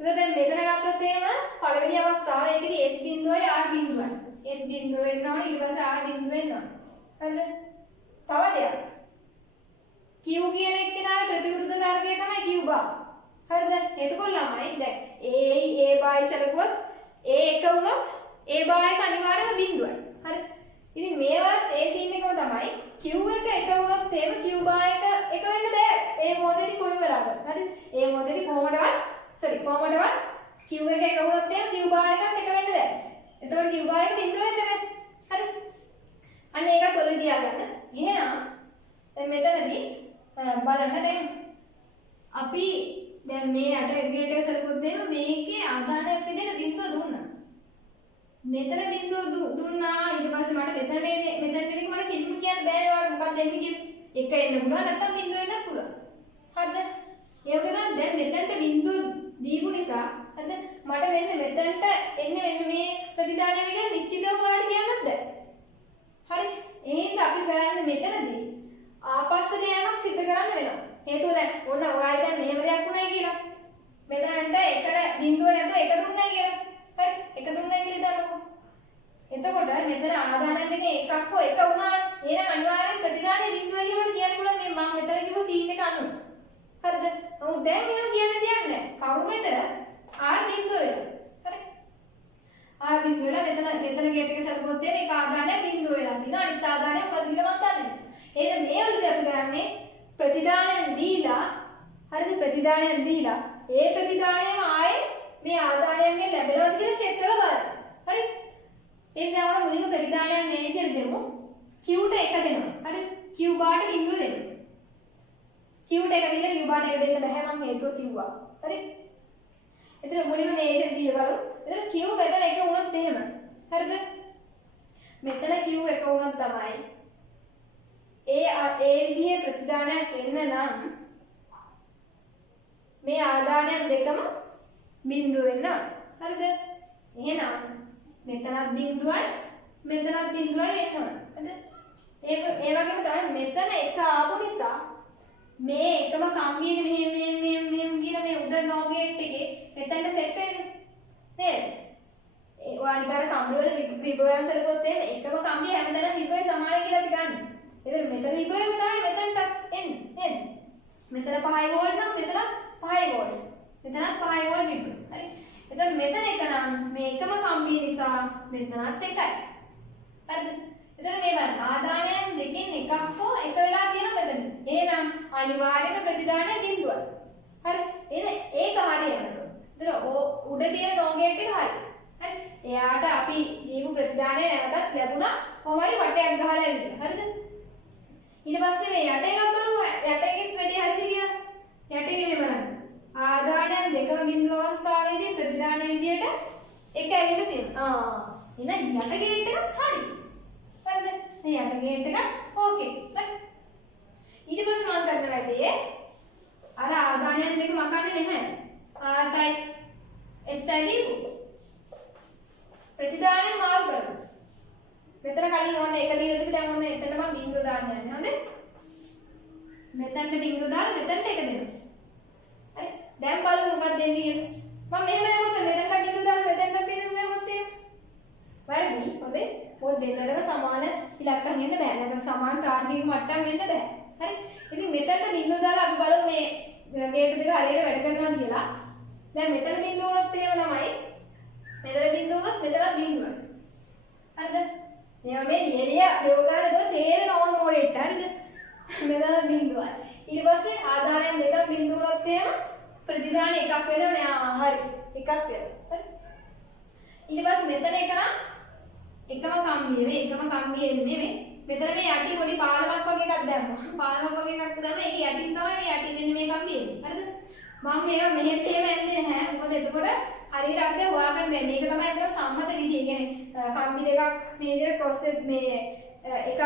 ඒක දැන් මෙතන ගත්තොත් එහෙම පළවෙනි අවස්ථාව ඒකදී S බිඳුවයි R බිඳුවයි. S බිඳුව වෙන්න ඕනේ ඊට පස්සේ R බිඳුව වෙන්න ඕනේ. හරිද? තව දෙයක්. Q කියන එක්කෙනාගේ ප්‍රතිවිරුද්ධ තර්කය තමයි Q bar. හරිද? එතකොට ළමයි දැන් A bar ඉස්සරකුවත් A එක වුණොත් A bar එක අනිවාර්යයෙන්ම බිඳුවයි. හරි? ඉතින් මේවත් ඒ සීන් එකම තමයි Q එක වුණොත් එහෙම Q bar එක වෙන්න බෑ. ඒ මොහොතේදී කොයිම වෙලාවක. හරි? ඒ මොහොතේදී කොහොමදවත් Q එක වුණොත් එහෙම Q bar එකත් එක වෙන්න බෑ. එතකොට Q bar එක බිඳුව වෙන්න බෑ. හරි? අන්න ඒකත් ඔය තියාගන්න. එහෙනම් දැන් මෙතනදී බලන්න දැන් අපි දැන් මේ යට ගේට් එක සලකුවොත් එහෙම මේකේ ආදානයක් විදිහට බිඳුව දුන්නා. මෙතන බිඳුව දුන්නා ඊට පස්සේ මට මෙතන එන්නේ මෙතන ඉතින් මට කිලිම කියන්න බෑනේ ඔයාලට මොකක්ද එන්නේ කියලා. එක එන්න පුළුවන් නැත්නම් බිඳුව එන්නත් පුළුවන්. හරිද? ඒ වගේම දැන් මෙතනට බිඳුව දීපු නිසා හරිද? මට මෙන්න මෙතනට එන්නේ මෙන්න මේ ප්‍රතිදානය කියලා නිශ්චිතව ඔයාලට කියන්නත් බෑ. හරි? එහෙනම් අපි කරන්නේ මෙතනදී ආපස්සට යෑමක් සිදු කරන්න වෙනවා. හේතුව දැන් ඔන්න ඔයාලා දැන් මෙහෙම දෙයක් වුණයි කියලා. මෙතනට එකට බිඳුව නැතුව එක දුන්නයි කියලා. හරි? එක දුන්නයි කියලා හිතන්නකෝ. එතකොට මෙතන ආදානයන් දෙකෙන් එකක් හෝ එක වුණා. එහෙනම් අනිවාර්යෙන් ප්‍රතිදානයේ බිඳුවයි කියවට කියන්න පුළුවන් මේ මම මෙතන කිව්ව සීන් එක අනුව. හරිද? ඔව් දැන් එහෙම කියන්න දෙයක් නැහැ. කරුමෙට R බිඳුව වෙනවා. හරි? R බිඳුව වෙලා මෙතන ගේට් එක සලකුවොත් මේක ආදානය බිඳුව වෙලා තියෙනවා. අනිත් ආදානය මොකද කියලා මම දන්නේ. එහෙනම් මේ වලදී අපි කරන්නේ ප්‍රතිදානයෙන් දීලා හරිද ප්‍රතිදානයෙන් දීලා ඒ ප්‍රතිදානයම ආයේ මේ ආදානයෙන් ලැබෙනවද කියලා චෙක් කරලා බලන්න. හරි? එහෙනම් දැන් ඔන්න මුලින්ම ප්‍රතිදානයන් මේ විදිහට දෙමු. Q ට 1 දෙනවා. හරි? Q බාට බිඳුව දෙන්න. Q ට 1 දීලා Q බාට 1 දෙන්න බෑ මම හේතුව කිව්වා. හරි? එතන මුලින්ම මේ විදිහට දීලා බලමු. එතන Q මෙතන 1 වුණොත් එහෙම. හරිද? මෙතන Q 1 වුණොත් තමයි ඒ විදිහේ ප්‍රතිදානයක් එන්න නම් මේ ආදානයන් දෙකම බිඳුව වෙන්න ඕන. හරිද? එහෙනම් මෙතනත් බිඳුවයි මෙතනත් බිඳුවයි වෙන්න ඕන. හරිද? ඒ වගේම තමයි මෙතන එක ආපු නිසා මේ එකම කම්බියක මෙහෙම ගිහලා මේ උඩ නෝගේට් එකේ මෙතනට සෙට් වෙන්නේ. නේද? ඒ වගේ කම්බිය වල විභවයන් සලකුවොත් එහෙම එකම කම්බිය හැමතැනම විභවය සමානයි කියලා අපි ගන්නවා. එතන මෙතන විභවයම තමයි මෙතනටත් එන්නේ නේද? මෙතන 5 වෝල්ට් නම් මෙතනත් 5 වෝල්ට්. මෙතනත් 5 වෝල්ට් විභවය. හරි? එතන මෙතන එක නම් මේ එකම කම්බිය නිසා මෙතනත් එකයි. හරිද? එතන මේ බලන්න ආදානයන් දෙකෙන් එකක් හෝ එක වෙලා තියෙනවා මෙතන. එහෙනම් අනිවාර්යයෙන්ම ප්‍රතිදානය බිඳුවයි. හරි? එහෙනම් ඒක හරියනද? එතන උඩ තියෙන නෝගේට් එක හරි. හරි? එයාට අපි දීපු ප්‍රතිදානය නැවතත් ලැබුණා. කොහොමද වටයක් ගහලා ඉන්නේ. හරිද? ඊට පස්සේ මේ යට එකක් බලමු යට එකෙත් වැඩි හරිද කියලා. යට එකේ මේ බලන්න. ආදානයන් දෙකම බිඳුව අවස්ථාවේදී ප්‍රතිදානය එක ඇවිල්ලා තියෙනවා. එහෙනම් යට ගේට් එකත් හරි. හරිද? මේ යට ගේට් එක ඕකේ. හරි. ඊට පස්සේ මම කරන වැඩේ අර ආදානයන් දෙක මකන්නේ නැහැ. R ටයි S ටයි ප්‍රතිදානෙන් මාරු කරනවා. මෙතන කලින් ඕනේ එක දීලා තිබි දැන් ඕනේ එතන මම බිංදුව දාන්න යන්නේ. හොඳේ? මෙතනට බිංදුව දාලා මෙතනට එක දෙනවා. හරි. දැන් බලමු මොකක්ද දෙන්නේ කියලා. මම මෙහෙම දැම්මොත් මෙතනට බිංදුව දාලා මෙතනට බිංදුව දැම්මොත් එහෙම. වැරදි. හොඳේ? මොකද දෙන්නටම සමාන ඉලක්කම් වෙන්න බෑ. නැත්නම් සමාන තාර්කික මට්ටම් වෙන්න බෑ. හරි. ඉතින් මෙතනට බිංදුව දාලා අපි බලමු මේ ගේට් දෙක හරියට වැඩ කරනවද කියලා. දැන් මෙතන බිංදුව වුණොත් එහෙම තමයි. මෙතන බිංදුව වුණොත් මෙතන බිංදුවයි. හරිද? මේවා මේ නියලිය යෝගාන දුව තේරෙන ඕන මොඩේට හරිද? මෙතන බිංදුවයි. ඊට පස්සේ ආදානයන් දෙකක් බිංදුව වුණොත් එහෙම ප්‍රතිදාන එකක් වෙනවනේ. හරි. එකක් වෙනවා. හරි. ඊට පස්සේ මෙතන එක නම් එකම කම්බිය මේ එකම කම්බිය නෙමෙයි. මෙතන මේ යටි පොඩි පාලමක් වගේ එකක් දැම්මා. පාලමක් වගේ එකක් දැම්මා. ඒක යටින් තමයි මේ යටින් මෙන්න මේ කම්බිය එන්නේ. හරිද? මම මේවා මෙහෙට එහෙම ඇන්නේ නැහැ. මොකද එතකොට හරියට අපිට හොයාගන්න බෑ. මේක තමයි අතන සම්මත විදිය. කියන්නේ කම්බි දෙකක් මේ විදිහට ප්‍රොසෙස් මේ එකක්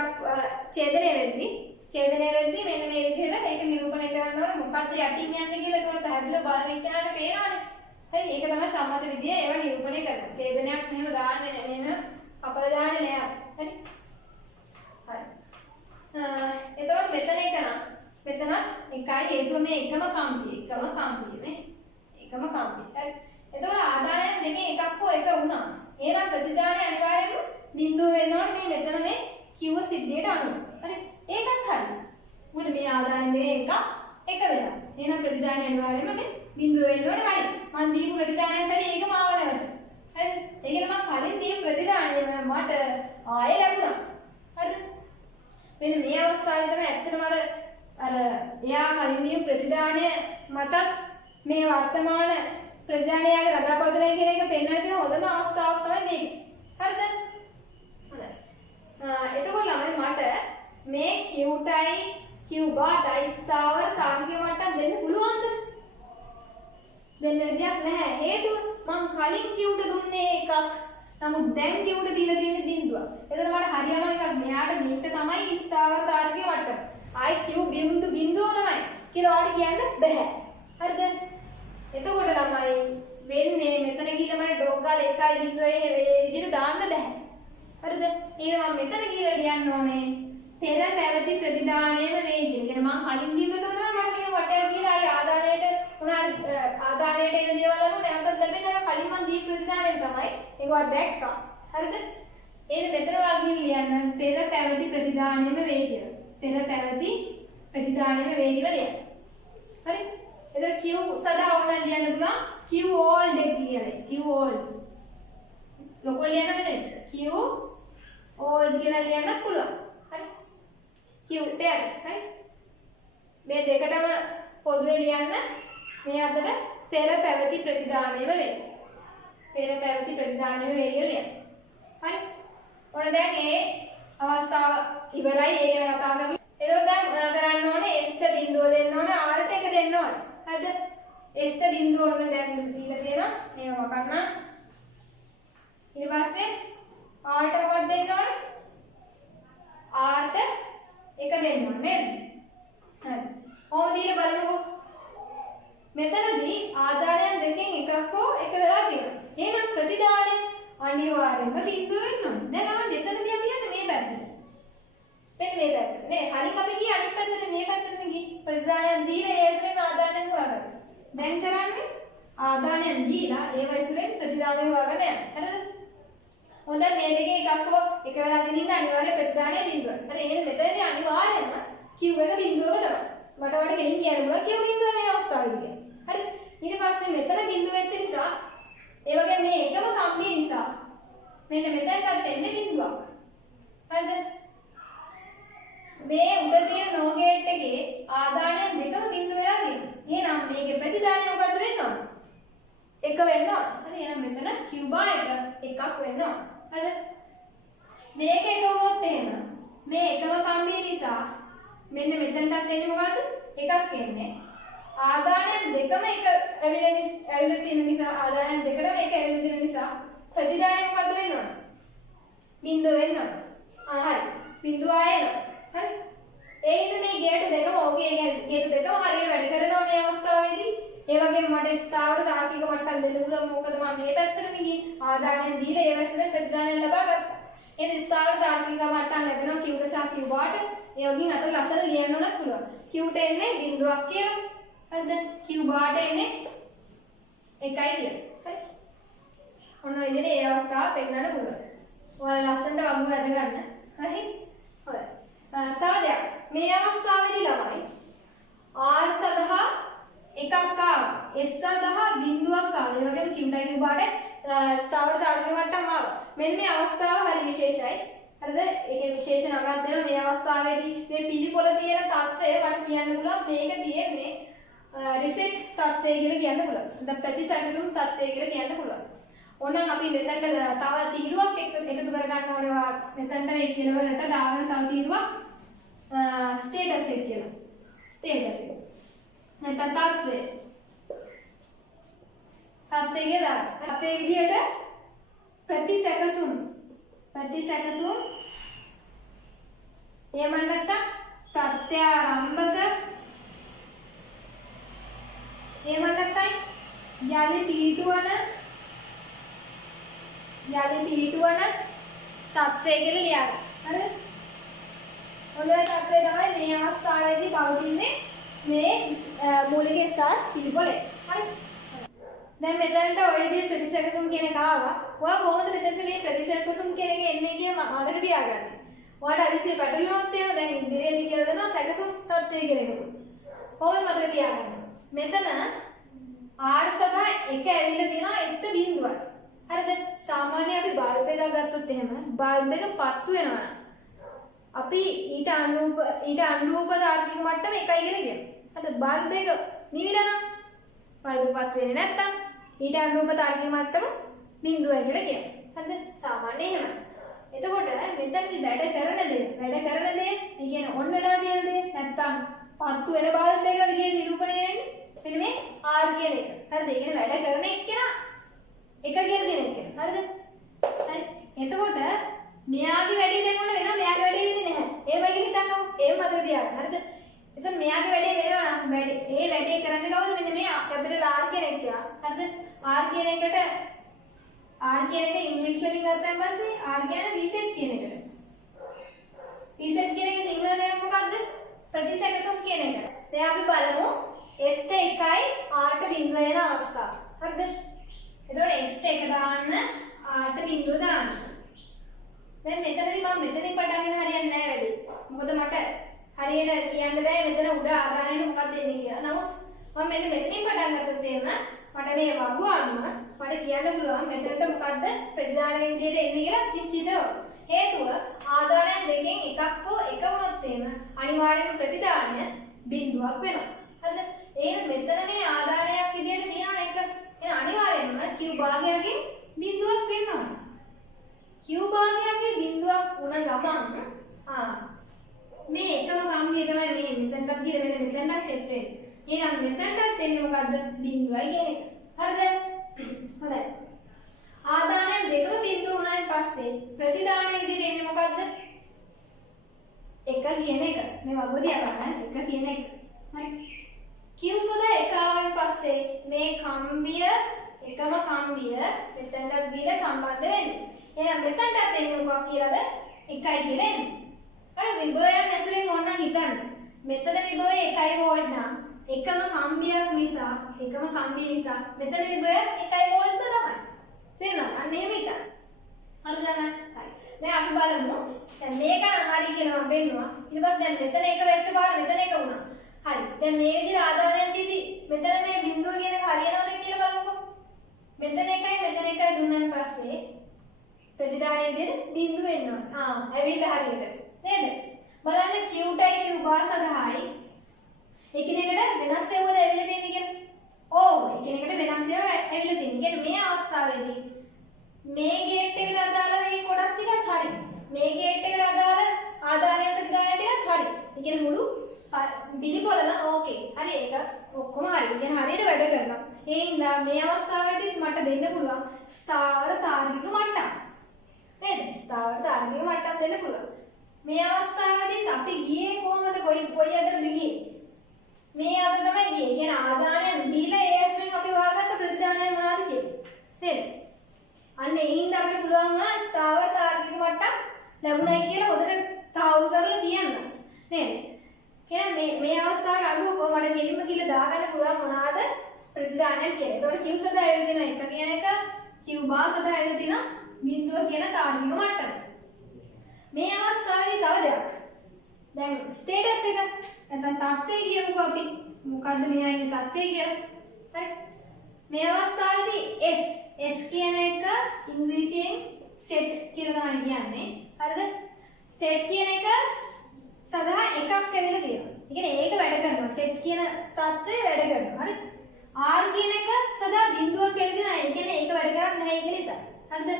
ඡේදනය වෙද්දී මෙන්න මේ විදිහට ඒක නිරූපණය කරන්න ඕනේ. මොකක්ද යටින් යන්නේ කියලා ඒකට පැහැදිලිව බලන එක්කනට පේනවනේ. හරි ඒක තමයි සම්මත විදිය. ඒවා නිරූපණය කරනවා. ඡේදනයක් මෙහෙම දාන්නේ නැහැ. මෙහෙම අපල දාන්නේ නැහැ. හරි. හරි. එතකොට මෙතන එක නම් මෙතනත් එකයි හේතුව මේ එකම කම්බිය නේ. එකම කම්බිය. හරි. එතකොට ආදානයන් දෙකෙන් එකක් හෝ එක වුණා. එහෙනම් ප්‍රතිදානය අනිවාර්යයෙන්ම බිංදුව වෙන්න ඕනේ මේ මෙතන මේ කිව්ව සිද්ධියට අනුව. හරි. ඒකත් හරි. මොකද මේ ආදානයන් දෙකෙන් එක වෙනවා. එහෙනම් ප්‍රතිදානය අනිවාර්යයෙන්ම මේ බිංදුව වෙන්න ඕනේ. හරි. මම දීපු ප්‍රතිදානයත් හරි ඒකම ආව නැවත. හරි. ඒ කියන්නේ මම කලින් දීපු ප්‍රතිදානය මට ආයෙ ලැබුණා. හරිද? මෙන්න මේ අවස්ථාවේ තමයි ඇත්තටම අර එයා කලින් දීපු ප්‍රතිදානය මතත් මේ වර්තමාන ප්‍රතිදානයගේ රඳාපවතින කියන එක පෙන්වන්න තියෙන හොඳම අවස්ථාවක් තමයි මේක. හරිද? හොඳයි. එතකොට ළමයි මට මේ Q ටයි ස්ථාවර තාර්කික මට්ටම් දෙන්න පුළුවන්ද? දෙන්න විදියක් නැහැ. හේතුව මම කලින් Q ට දුන්නේ එකක්. නමුත් දැන් Q ට දීලා තියෙන බිංදුවක්. එතකොට මට හරියම එකක් මෙයාට මේක තමයි ස්ථාවර තාර්කික මට්ටම. ආයි Q බිංදුව තමයි කියලා ඔයාලට කියන්න බෑ. හරිද? එතකොට ළමයි වෙන්නේ මෙතන ගිහලා මට ඩොග් ගාලා 1.0 මේ විදිහට දාන්න බෑ. හරිද? ඊළඟ මම මෙතන ගිහලා ලියන්න ඕනේ පෙර පැවති ප්‍රතිදානයේම වේගය. කියන්නේ මම කලින් දීපු දුන්නා මට මේ වටේ ගිහලා ආයි ආදානයට එන දේවල් අනුව නැවතත් ලැබෙන්නේ අර කලින් මම දීපු ප්‍රතිදානයෙන් තමයි. ඒකවත් දැක්කා. හරිද? එහෙනම් මෙතන වාගින් ලියන්න පෙර පැවති ප්‍රතිදානයේම වේගය. පෙර පැවති ප්‍රතිදානයේම වේගය කියලා ලියන්න. හරි? එතකොට Q සදා ඕනනම් ලියන්න පුළුවන් Q old එක කියලා. Q old. ලොකෝ ලියන්න බෑ. Q old කියලා ලියන්න පුළුවන්. හරි? Q tag. හරි? මේ දෙකටම පොදුවේ ලියන්න මේ අතර පෙර පැවති ප්‍රතිදානයේම වේ. පෙර පැවති ප්‍රතිදානයේම වේ කියලා ලියන්න. හරි? ඔන්න දැන් මේ අවස්ථාව ඉවරයි. ඒක කතා කරලා. එතකොට දැන් කරන්න ඕනේ S ට බිංදුව දෙන්න ඕනේ R ට එක දෙන්න ඕනේ. හරිද? S ට බිංදුව ඕන දැන් දීලා තියෙනවා. මේව වකන්න. ඊට පස්සේ R ට මොකක්ද දෙන්න ඕනේ? R ට එක දෙන්න ඕනේ නේද? හරි. කොහොමද දීලා බලමුකෝ. මෙතනදී ආදානයන් දෙකෙන් එකක් හෝ එක වෙලා තියෙනවා. එහෙනම් ප්‍රතිදානය අනිවාර්යයෙන්ම බිංදුව වෙන්න ඕනේ. දැන් අපි මෙතනදී අපි යන්නේ මේ පැත්තට. මෙන්න මේ පැත්තට. නේ කලින් අපි ගියේ අනිත් පැත්තට මේ පැත්තට ගියේ. ප්‍රතිදානයන් දීලා ඒ ඇසුරෙන් ආදානයන් හොයාගන්න. දැන් කරන්නේ ආදානයන් දීලා ඒව ඇසුරෙන් ප්‍රතිදානය හොයාගන්න යන්න. හරිද? හොඳයි මේ දෙකේ එකක් හෝ එක වෙලා තියෙන ඉන්න අනිවාර්ය ප්‍රතිදානය බිංදුවයි. හරි එහෙනම් මෙතනදී අනිවාර්යයෙන්ම Q එක බිංදුවක තමයි. මට ඔයාලට කෙලින් කියන්න පුළුවන් Q බිංදුව මේ අවස්ථාවේදී. හරි? ඊට පස්සේ මෙතන බිංදුව වෙච්ච නිසා ඒ වගේ මේ එකම කම්බිය නිසා මෙන්න මෙතනට එන්නේ බිංදුවක්. හරිද? මේ උඩ තියෙන NO ගේට් එකේ ආදානයන් දෙකම බිංදුව වෙලා තියෙනවා. එහෙනම් මේකේ ප්‍රතිදානය මොකද්ද වෙන්න ඕන? එක වෙන්න ඕන. හරි එහෙනම් මෙතන Q bar එකක් වෙන්න ඕන. හරිද? මේක එක වුණොත් එහෙම මේ එකම කම්බිය නිසා මෙන්න මෙතනටත් එන්නේ මොකද්ද? එකක් එන්නේ. ආදානයන් දෙකම එක ඇවිල්ලා තියෙන නිසා ආදානයන් දෙකටම එක ඇවිල්ලා තියෙන නිසා ප්‍රතිදානය මොකද්ද වෙන්න ඕන? බිඳුව වෙන්න ඕන. හරි. බිඳුව ආයෙනවා. හරි. ඒ හින්දා මේ ගේට් දෙකම ඕකේ ගේට් දෙකම හරියට වැඩ කරනවා මේ අවස්ථාවේදී. ඒ වගේම මට ස්ථාවර තාර්කික මට්ටම් දෙන්න පුළුවන්. මොකද මම මේ පැත්තට ගිහින් ආදානයෙන් දීලා ඒ වැසෙන් ප්‍රතිදානය ලබා ගත්තා. එහෙනම් ස්ථාවර තාර්කික මට්ටම් ලැබෙනවා Q ට සහ Q බාට. ඒ වගේම අතට ලස්සන ලියන්න උනත් පුළුවන්. Q ට එන්නේ බිඳුවක් කියලා. හරිද? Q බාට එන්නේ 1යි කියලා. හරි. ඔන්න ඔය විදිහට ඒ අවස්ථාව පෙන්නන්න පුළුවන්. ඔයාලා ලස්සනට වගු වැඩ ගන්න. හරි? හොඳයි. තව දෙයක්. මේ අවස්ථාවේදී ළමයි R සඳහා එකක් ආවා. S සඳහා බිඳුවක් ආවා. ඒ වගේම Q ට Q බාට ස්ථාවර තාර්කික මට්ටම් ආවා. මෙන්න මේ අවස්ථාව හරි විශේෂයි. හරිද? ඒකේ විශේෂ නමක් දෙනවා මේ අවස්ථාවේදී මේ පිළිපොළ තියෙන තත්ත්වය මට කියන්න පුළුවන් මේක තියෙන්නේ රිසෙට් තත්ත්වය කියලා කියන්න පුළුවන්. දැන් ප්‍රතිසංසුම් තත්ත්වය කියලා කියන්න පුළුවන්. ඕනනම් අපි මෙතනට තව තීරුවක් එකතු කර ගන්න ඕනේ. මෙතනට මේ කෙලවරට දාගෙන තව තීරුවක් ස්ටේටස් එක කියලා. ස්ටේටස් එක. නැත්නම් තත්ත්වය. තත්ත්වය කියලා. තත්ත්වයේ විදියට ප්‍රතිසංසුම් එහෙම නැත්නම් ප්‍රත්‍යාරම්භක එහෙම නැත්නම් යලි පිහිටුවන තත්ත්වය කියලා ලියන්න. හරිද? ඔන්න ඔය තත්ත්වය තමයි මේ අවස්ථාවේදී පවතින්නේ මේ මූලික SR පිළිපොළේ. හරි? දැන් මෙතනට ඔය විදිහට ප්‍රතිසංසුම් කියන එක ආවා. ඔයා කොහොමද මෙතනට මේ ප්‍රතිසංසුම් කියන එක එන්නේ කියලා මතක තියාගන්න. ඔයාට අදිසිය පැටලුණොත් එහෙම දැන් ඉදිරියේදී කියලා දෙනවා සැකසුම් තත්ත්වය කියන එක. කොහොමද මතක තියාගන්න? මෙතන R සඳහා 1 ඇවිල්ලා තියෙනවා S ට බිඳුවක්. හරිද? සාමාන්‍ය අපි බල්බ් එකක් ගත්තොත් එහෙම බල්බ් එක පත්තු වෙනවා නම් අපි ඊට අනුරූප තාර්කික මට්ටම 1යි කියලා කියනවා. හරිද? බල්බ් එක නිවිලා නම් බල්බ් එක පත්තු වෙන්නේ නැත්තම් ඊට අනුරූප තාර්කික මට්ටම බිඳුවයි කියලා කියනවා. හරිද? සාමාන්‍ය එහෙම. එතකොට මෙතනදි වැඩ කරන දේ ඒ කියන්නේ ඔන් වෙලා තියෙන දේ නැත්තම් පත්තු වෙන බල්බ් එක විදිහට නිරූපණය වෙන්නේ මෙන්න මේ R කියන එක. හරිද? ඒ කියන්නේ වැඩ කරන එක්කෙනා එක කියලා දෙන එක. හරිද? හරි. එතකොට මෙයාගේ වැඩේ දැන් ඔන්න වෙනවා මෙයාගේ වැඩේ වෙන්නේ නැහැ. ඒ වගේ හිතන්නකො. එහෙම මතක තියාගන්න. හරිද? එතන මෙයාගේ වැඩේ වෙනවා නම් ඒ වැඩේ කරන්නේ කවුද? මෙන්න මේ කැපිටල් R කියන එක. හරිද? R කියන එක ඉංග්‍රීසි වලින් ගත්තාන් පස්සේ R කියන්නේ රීසෙට් කියන එකට. රීසෙට් කියන එක සිංහලෙන් මොකද්ද? ප්‍රතිසංසුම් කියන එක. දැන් අපි බලමු S ට 1යි R ට බිඳුව වෙන අවස්ථාව. හරිද? එතකොට S ට 1 දාන්න R ට බිඳුව දාන්න. දැන් මෙතනදී මම මෙතනින් පටන්ගෙන හරියන්නේ නැහැ වැඩි. මොකද මට හරියට කියන්න බෑ මෙතන උඩ ආදානයට මොකක්ද දෙන්නේ කියලා. නමුත් මම මෙන්න මෙතනින් පටන් ගත්තොත් එහෙම මට මේ වගුව අනුව මට කියන්න පුළුවන් මෙතනට මොකද්ද ප්‍රතිදාන විදියට එන්නේ කියලා නිශ්චිතව. හේතුව ආදානයන් දෙකෙන් එකක් හෝ එක වුණොත් එහෙම අනිවාර්යයෙන්ම ප්‍රතිදානය බිඳුවක් වෙනවා. හරිද? එහෙනම් මෙතන මේ ආදානයක් විදියට තියෙනවනේ එක. එහෙනම් අනිවාර්යයෙන්ම Q භාගයකින් බිඳුවක් වෙනවා. Q භාගයකින් බිඳුවක් වුණ ගමන් මේ එකම කම්බිය තමයි මේ මෙතනට ගිහින් මෙන්න මෙතනට සෙට් වෙන්නේ. එහෙනම් මෙතනටත් එන්නේ මොකද්ද? බිඳුවයි කියන එක. හරිද? හොඳයි. ආදානයන් දෙකම බිඳුව වුණායින් පස්සේ ප්‍රතිදානයේ විදිහට එන්නේ මොකද්ද? 1 කියන එක. මේ වගුව දිහා බලන්න 1 කියන එක. හරි. Q සුදා 1 ආවෙන් පස්සේ මේ කම්බිය එකම කම්බිය මෙතනට ගිහලා සම්බන්ධ වෙන්නේ. එහෙනම් මෙතනටත් එන්නේ මොකක් කියලාද? 1යි කියලා එන්නේ. අර විභවයන් ඇසුරෙන් ඕනනම් හිතන්න. මෙතන විභවය 1 වෝල්ට් නම් එකම කම්බියක් නිසා මෙතන විභවය 1 වෝල්ට්ම තමයි. තේරුණාද? අන්න එහෙම හිතන්න. හරිද නේද? හරි. දැන් අපි බලමු. දැන් මේක නම් හරි කියලා මම පෙන්නුවා. ඊට පස්සේ දැන් මෙතන එක වෙච්ච පාර මෙතන එක වුණා. හරි. දැන් මේ විදිහට ආදානයක් තියදී මෙතන මේ බිඳුව කියන එක හරියනවද කියලා බලමුකෝ. මෙතන 1යි දුන්නාන් පස්සේ ප්‍රතිදානයේ විදිහට බිඳුව වෙන්න ඕන. ඇවිල්ලා හරියට. නේද? බලන්න Q ටයි Q බාර් සඳහායි එකිනෙකට වෙනස් වේවද ඇවිල්ලා තියෙන්නේ කියන්නේ. ඔව් එකිනෙකට වෙනස් වේව ඇවිල්ලා තියෙන්නේ. කියන්නේ මේ අවස්ථාවේදී මේ ගේට් එකට අදාළ මේ කොටස් ටිකත් හරි. මේ ගේට් එකට අදාළ ආදානය ප්‍රතිදානය ටිකත් හරි. ඒ කියන්නේ මුළු පිළිපොළම ඕකේ. හරි ඒක ඔක්කොම හරි. කියන්නේ හරියට වැඩ කරනවා. ඒ හින්දා මේ අවස්ථාවේදී මට දෙන්න පුළුවන් ස්ථාවර තාර්කික මට්ටම්. නේද? ස්ථාවර තාර්කික මට්ටම් දෙන්න පුළුවන්. මේ අවස්ථාවේදී අපි ගියේ කොහොමද කොයි අතරද ගියේ? මේ අතර තමයි ගියේ. කියන්නේ ආදානය දීලා ඒ ඇස්වෙන් අපි හොයාගත්ත ප්‍රතිදානය මොනවද කියලා. නේද? අන්න ඒ හින්දා අපිට පුළුවන් වුණා ස්ථාවර තාර්කික මට්ටම් ලැබුණයි කියලා හොඳට තාවුරු කරලා තියන්න. නේද? එහෙනම් මේ අවස්ථාවට අනුව මට කෙලින්ම කියලා දාගන්න පුළුවන් මොනවාද ප්‍රතිදානයක් කියලා. ඒතකොට Q සදා ඇවිල්ලා තියෙන 1 කියන එක Q බා සදා ඇවිල්ලා තියෙන බිඳුව කියන තාර්කික මට්ටම. මේ අවස්ථාවේදී තව දෙයක්. දැන් ස්ටේටස් එක නැත්නම් තත්ත්වය කියමුකෝ අපි. මොකද්ද මෙයා ඉන්නේ තත්ත්වය කියලා. හරි. මේ අවස්ථාවේදී S කියන එක ඉංග්‍රීසියෙන් set කියලා තමයි කියන්නේ. හරිද? set කියන එක සදා එකක් ඇවිල්ලා තියෙනවා. ඒ කියන්නේ ඒක වැඩ කරනවා. set කියන தත්ත්වය වැඩ කරනවා. හරි. R කියන එක සදා බිඳුවක් කියලා තියෙනවා. ඒ කියන්නේ ඒක වැඩ කරන්නේ නැහැ කියලා හිතන්න. හරිද?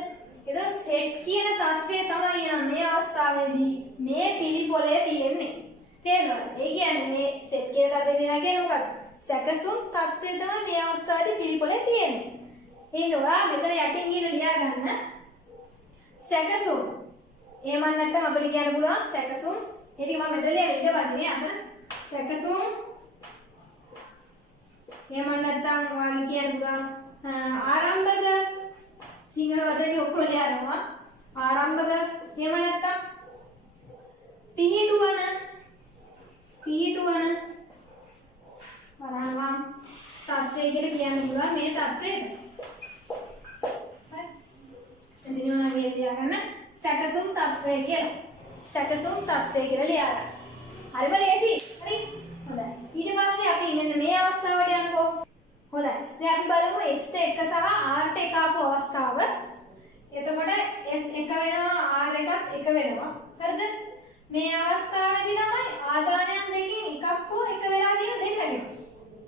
ඒතකොට set කියන தත්ත්වය තමයි මේ අවස්ථාවේදී මේ පිළිපොලේ තියෙන්නේ. තේරෙනවද? ඒ කියන්නේ මේ set කියන தත්ත්වය දෙනවා කියන්නේ මොකක්ද? සැකසුම් தත්ත්වය තමයි මේ අවස්ථාවේදී පිළිපොලේ තියෙන්නේ. ඒක ඔයා මෙතන යටින් ගිහලා ලියා ගන්න. සැකසුම්. එහෙම නැත්නම් අපිට කියන්න පුළුවන් සැකසුම්. ඒ ටික මම මෙතන ලියලා ඉඳවන්නේ අතන. සැකසුම්. එහෙම නැත්නම් ඔයාලා කියන්න පුළුවන් ආරම්භක සිංහල වචනේ ඔක්කොම ලියනවා. ආරම්භක. එහෙම නැත්නම් පිහිටුවන වරණවම් තත්ත්වය කියලා කියන්න පුළුවන් මේ තත්ත්වයට. හරි. එදින ඔයාලා ලියගන්න සැකසුම් තත්ත්වය කියලා. සැකසුම් තත්ත්වය කියලා ලියගන්න. හරිම ලේසි. හරි. හොඳයි. ඊට පස්සේ අපි මෙන්න මේ අවස්ථාවට යනකෝ. හොඳයි. දැන් අපි බලමු S ට 1 සහ R ට 1 ආපු අවස්ථාව. එතකොට S 1 වෙනවා R එකත් 1 වෙනවා. හරිද? මේ අවස්ථාවේදී තමයි ආදානයන් දෙකෙන් එකක් හෝ එක වෙලා තියෙන දෙන්නගේ.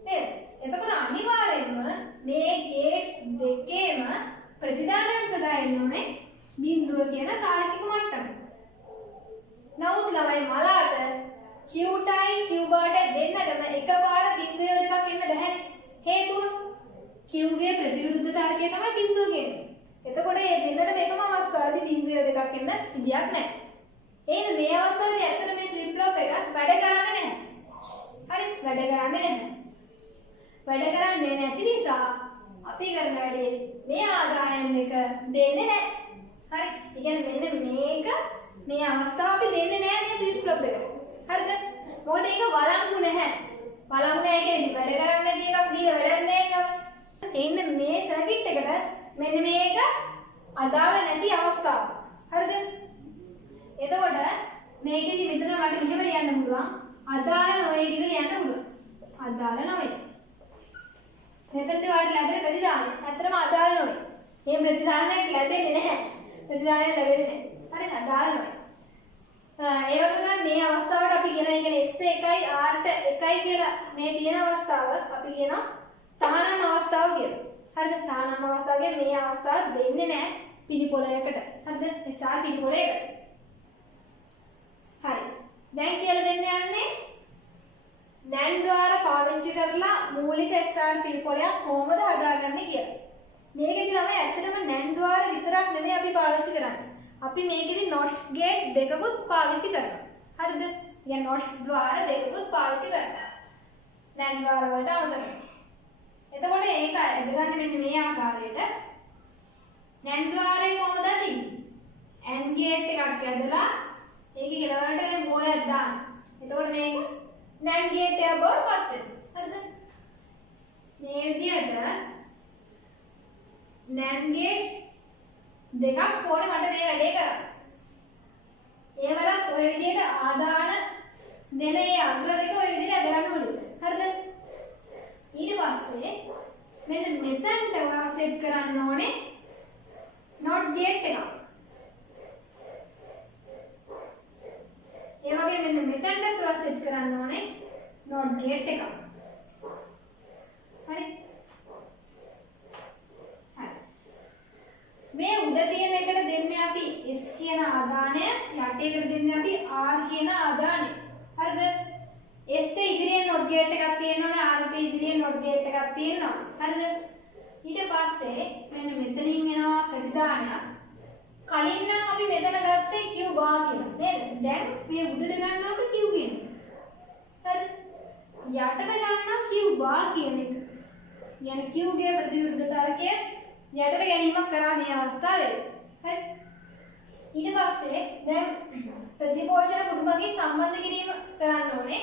නේද? එතකොට අනිවාර්යයෙන්ම මේ කේස් දෙකේම ප්‍රතිදානයන් සදා එන්න ඕනේ බිඳුව කියන තාර්කික මට්ටම. නමුත් ළමයි මලාට Q ටයි Q බාට දෙන්නටම එකපාර බිඳුව දෙකක් එන්න බැහැ. හේතුව Q ගේ ප්‍රතිවිරුද්ධ තාර්කය තමයි බිඳුව කියන්නේ. එතකොට මේ දෙන්නටම එකම අවස්ථාවේදී බිඳුව දෙකක් එන්න විදියක් නැහැ. එහෙනම් මේ අවස්ථාවේදී ඇත්තට මේ ෆ්ලිප් ෆ්ලොප් එක වැඩ කරන්නේ නැහැ. හරි වැඩ කරන්නේ නැහැ. වැඩ කරන්නේ නැති නිසා අපි කරන වැඩේ මේ ආදායම් එක දෙන්නේ නැහැ. හරි. ඒ කියන්නේ මෙන්න මේක මේ අවස්ථාව අපි දෙන්නේ නැහැ මේ ෆ්ලිප් ෆ්ලොප් එකට. හරිද? මොකද ඒක වළංගු නැහැ. වළංගු නැහැ කියන්නේ වැඩ කරන්නේ නැති එකක් දීලා වැඩක් නැහැ නේද? එහෙනම් මේ සර්කිට් එකට මෙන්න මේක අදාළ නැති අවස්ථාව. හරිද? එතකොට මේකෙදි මෙතන මට මෙහෙම ලියන්න පුළුවන් අදාළ නොවේ කියලා ලියන්න පුළුවන්. අදාළ නොවේ. මෙතනදී ඔයාලට ලැබෙන ප්‍රතිදානය ඇත්තටම අදාළ නොවේ. මේ ප්‍රතිදානයක් ලැබෙන්නේ නැහැ. ප්‍රතිදානයක් ලැබෙන්නේ නැහැ. හරි අදාළ නොවේ. ඒ වගේම මේ අවස්ථාවට අපි කියනවා S 1යි R ට 1යි කියලා මේ තියෙන අවස්ථාව අපි කියනවා තහනම් අවස්ථාව කියලා. හරිද? තහනම් අවස්ථාව කියන්නේ මේ අවස්ථාව දෙන්නේ නැහැ පිළිපොලයකට. හරිද? SR පිළිපොලයකට. හරි. දැන් කියලා දෙන්න යන්නේ NAND द्वारा පාවිච්චි කරලා මූලික SR පිළිපොලයක් කොහොමද හදාගන්නේ කියලා. මේකෙදි තමයි ඇත්තටම NAND द्वारा විතරක් නෙමෙයි අපි පාවිච්චි කරන්නේ. අපි මේකෙදි NOT gate දෙකකුත් පාවිච්චි කරනවා. හරිද? يعني NOT द्वारा දෙකකුත් පාවිච්චි කරනවා. NAND द्वारा වලට අමතරව. එතකොට ඒක ඇදගන්නේ මෙන්න මේ ආකාරයට. NAND द्वाराේ කොහොමද දෙන්නේ? AND gate එකක් ඇදලා ඒකේ කෙලවරට මේ බෝලයක් දාන්න. එතකොට මේක NAND gate එක බවට පත් වෙනවා. හරිද? මේ විදිහට NAND gates දෙකක් ඕනේ මට මේ වැඩේ කරන්න. ඒවලත් ඔය විදිහට ආදාන දෙන ඒ අග්‍ර දෙක ඔය විදිහට අද ගන්න ඕනේ. හරිද? ඊට පස්සේ මෙන්න මෙතනට ඔයා සෙට් කරන්න ඕනේ NOT gate එකක්. ඒ වගේ මෙන්න මෙතනට ඔයා සෙට් කරන්න ඕනේ NOT gate එකක්. හරි? මේ උඩ තියෙන එකට දෙන්නේ අපි S කියන ආදානය, යටේකට දෙන්නේ අපි R කියන ආදානය. හරිද? S ට ඉදිරියෙන් NOT gate එකක් තියෙනවනේ R ට ඉදිරියෙන් NOT gate එකක් තියෙනවා. හරිද? ඊට පස්සේ මෙන්න මෙතනින් එනවා ප්‍රතිදානයක්. කලින් නම් අපි මෙතන ගත්තේ Q bar කියලා නේද? දැන් මේ උඩට ගන්නවා අපි Q කියනවා. හරි? යටට ගන්නවා Q bar කියන එක. يعني Q ගේ ප්‍රතිවිරුද්ධ තරකය යටට ගැනීමක් කරා මේ අවස්ථාවේ. හරි? ඊට පස්සේ දැන් ප්‍රතිපෝෂණ කුඩුමගේ සම්බන්ධ කිරීම කරන්න ඕනේ.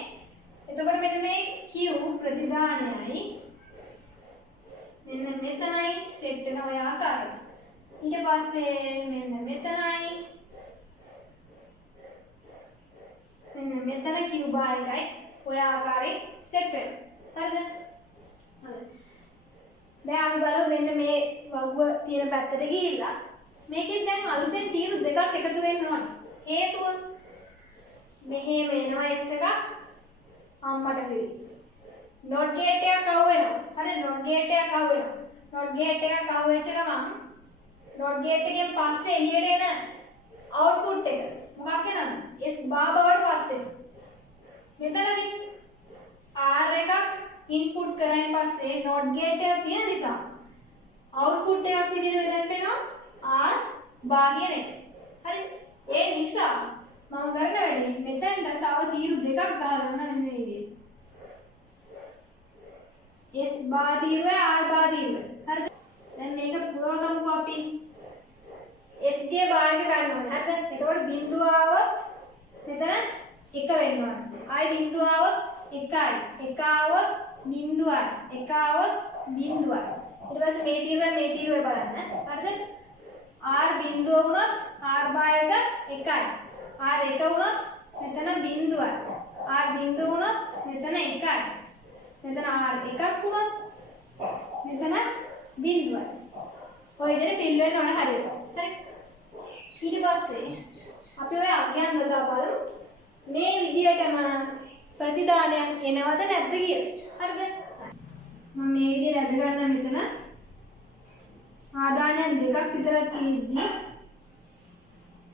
එතකොට මෙන්න මේ Q ප්‍රතිදානයයි මෙන්න මෙතනයි සෙට් වෙන ඔය ආකාරයට. ඊට පස්සේ මෙන්න මෙතනයි මෙන්න මෙතන Q bar එකයි ඔය ආකාරයෙන් සෙට් වෙනවා. හරිද? හරි. දැන් අපි බලමු මෙන්න මේ වගුව තියෙන පැත්තට ගිහිල්ලා මේකෙන් දැන් අලුතෙන් තීරු දෙකක් එකතු වෙන්න ඕන. හේතුව මෙහෙම එනවා S එකක් අම්මට සිරි. not gate එකක් අහු වෙනවා. හරි not gate එකක් අහු වෙනවා. not gate එකක් අහු වෙච්ච ගමන් not gate එකෙන් පස්සේ එළියට එන output එක මොකක්ද නේද? S bar බවට පත් වෙනවා. මෙතනදී R එකක් input කරායින් පස්සේ not gate එක තියෙන නිසා output එකක් විදිහට මෙතනට එනවා R bar කියන එක. හරි? ඒ නිසා මම කරන වැඩේ මෙතෙන්ට තව තීරු දෙකක් ගහගන්න මෙන්න මේ විදිහට. S bar තීරුවයි R bar තීරුවයි. හරිද? දැන් මේක පුරවගමුකෝ අපි. S ගේ bar එක ගන්න ඕනේ. හරිද? එතකොට බිඳුව ආවොත් මෙතන 1 වෙන්න ඕනේ. ආයි බිඳුව ආවොත් 1යි. 1 ආවොත් බිඳුවයි. 1 ආවොත් බිඳුවයි. ඊට පස්සේ මේ තීරුවයි බලන්න. හරිද? R බිඳුව වුණොත් R bar එක 1යි. R 1 වුණොත් මෙතන බිඳුවයි. R බිඳුව වුණොත් මෙතන 1යි. මෙතන R 1ක් වුණොත් මෙතන බිඳුවයි. ඔය විදිහට ෆිල් වෙන්න ඕන හරියට. හරි? ඊට පස්සේ අපි ඔය අගයන් දදා බලමු. මේ විදිහටම ප්‍රතිදානයක් එනවද නැද්ද කියලා. හරිද? මම මේ විදිහට අද ගන්න මෙතන ආදානයන් දෙකක් විතරක් තියෙද්දි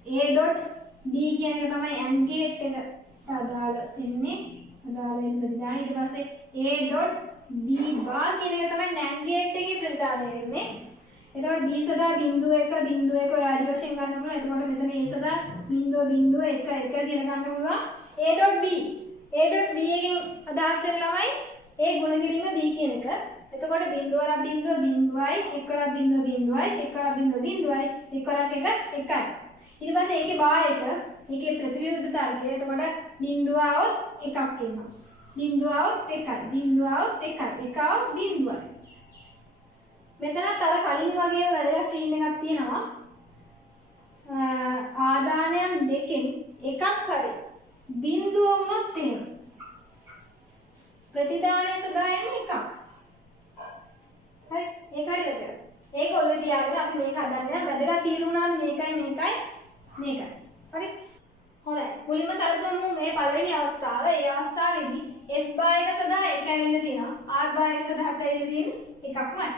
A.B කියන එක තමයි AND gate එකට අදාළ වෙන්නේ. අදාළ වෙන ප්‍රතිදානය. ඊට පස්සේ A.B bar කියන එක තමයි NAND gate එකේ ප්‍රතිදානය වෙන්නේ. එතකොට B සදා බිංදුව 1 බිංදුව 1 ඔය ආදි වශයෙන් ගන්න පුළුවන්. එතකොට මෙතන A සදා බිංදුව 1 1 කියලා ගන්න පුළුවන්. A.B A.B එකෙන් අදහස් වෙන ළමයි A ගුණ කිරීම B කියන එක. එතකොට බිංදුව වරක් බිංදුව බිංදුවයි 1 වරක් බිංදුව බිංදුවයි 1 වරක් බිංදුව බිංදුවයි 1 වරක් 1 1යි. ඊට පස්සේ ඒකේ බාර එක ඒකේ ප්‍රතිවිරුද්ධ තරකය. එතකොට බිංදුව આવොත් එකක් එනවා. බිංදුව આવොත් එකයි. බිංදුව આવොත් එකයි. එක આવොත් බිංදුවයි. මෙතනත් අර කලින් වගේ වැදගත් සීන් එකක් තියෙනවා. ආදානයන් දෙකෙන් එකක් හරි බිංදුව වුණොත් එහෙම ප්‍රතිදානය සඳහා යන්නේ එකක්. හරි? ඒක හරියට. ඒක ඔළුවේ තියාගෙන අපි මේක හදන්න වැදගත් තීරුණාන් මේකයි. හරි? හොඳයි. මුලින්ම සැලකුවමු මේ පළවෙනි අවස්ථාව. ඒ අවස්ථාවේදී S bar එක සඳහා 1යි වෙන්න තියෙනවා. R bar එක සඳහා 7යි වෙන්න තියෙන්නේ එකක්මයි.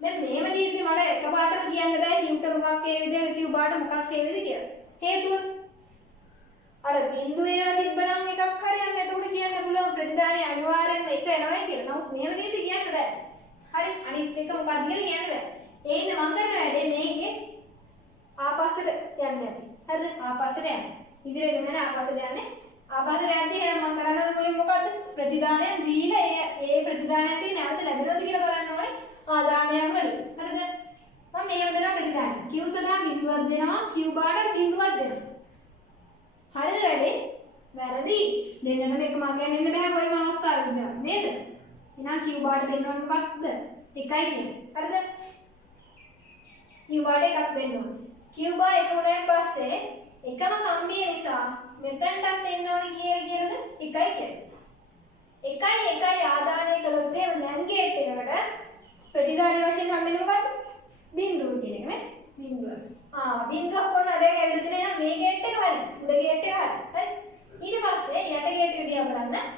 දැන් මේව දීද්දි මට එකපාරටම කියන්න බෑ Q ට මොකක් ඒ විදිහට Q bar ට මොකක් ඒ විදිහට කියලා. හේතුව අර බිඳුවේ තිබ්බනම් එකක් හරියන්නේ. එතකොට කියන්න පුළුවන් ප්‍රතිදානය අනිවාර්යයෙන්ම 1 එනවා කියලා. නමුත් මේව දීද්දි කියන්න බෑ. හරි? අනිත් එක මොකක්ද කියලා කියන්න බෑ. ඒ ඉන්න මම කරන වැඩේ මේකේ ආපස්සට යන්නේ අපි. හරිද? ආපස්සට යන්නේ. ඉදිරියට මෙන්න ආපස්සට යන්නේ. ආපස්සට යද්දී එහෙනම් මම කරන්න ඕනේ මුලින් මොකද්ද? ප්‍රතිදානය දීලා ඒ ප්‍රතිදානයට නැවත ලැබෙනවද කියලා බලන්න ඕනේ. ආදානයන් වලින්. හරිද? මම මේ වදලා ප්‍රතිදානය. Q සදා බිඳුවක් දෙනවා. Q බාට බිඳුවක් දෙනවා. හරිද වැඩේ? වැරදි. දෙන්නට මේක මගෙන් එන්න බෑ කොයිම අවස්ථාවකද නේද? එහෙනම් Q බාට දෙන්න ඕන මොකක්ද? 1යි කියන්නේ. හරිද? Q බාට එකක් දෙන්න ඕනේ. Q bar එක උනායින් පස්සේ එකම කම්බිය නිසා මෙතනටත් එන්න ඕනේ කියලාද? 1යි කියන්නේ. 1යි ආදානය කළොත් එහෙම NAND gate එකකට ප්‍රතිදාන වශයෙන් හම්බෙන්නේ මොකක්ද? බිංදුව කියන එක නේ. බිංදුව. බිංදුවක් කොන්න දැන් ඇවිල්ලා තියෙනවා මේ gate එක හරි. උඩ gate එක හරි. ඊට පස්සේ යට gate එක දිහා බලන්න.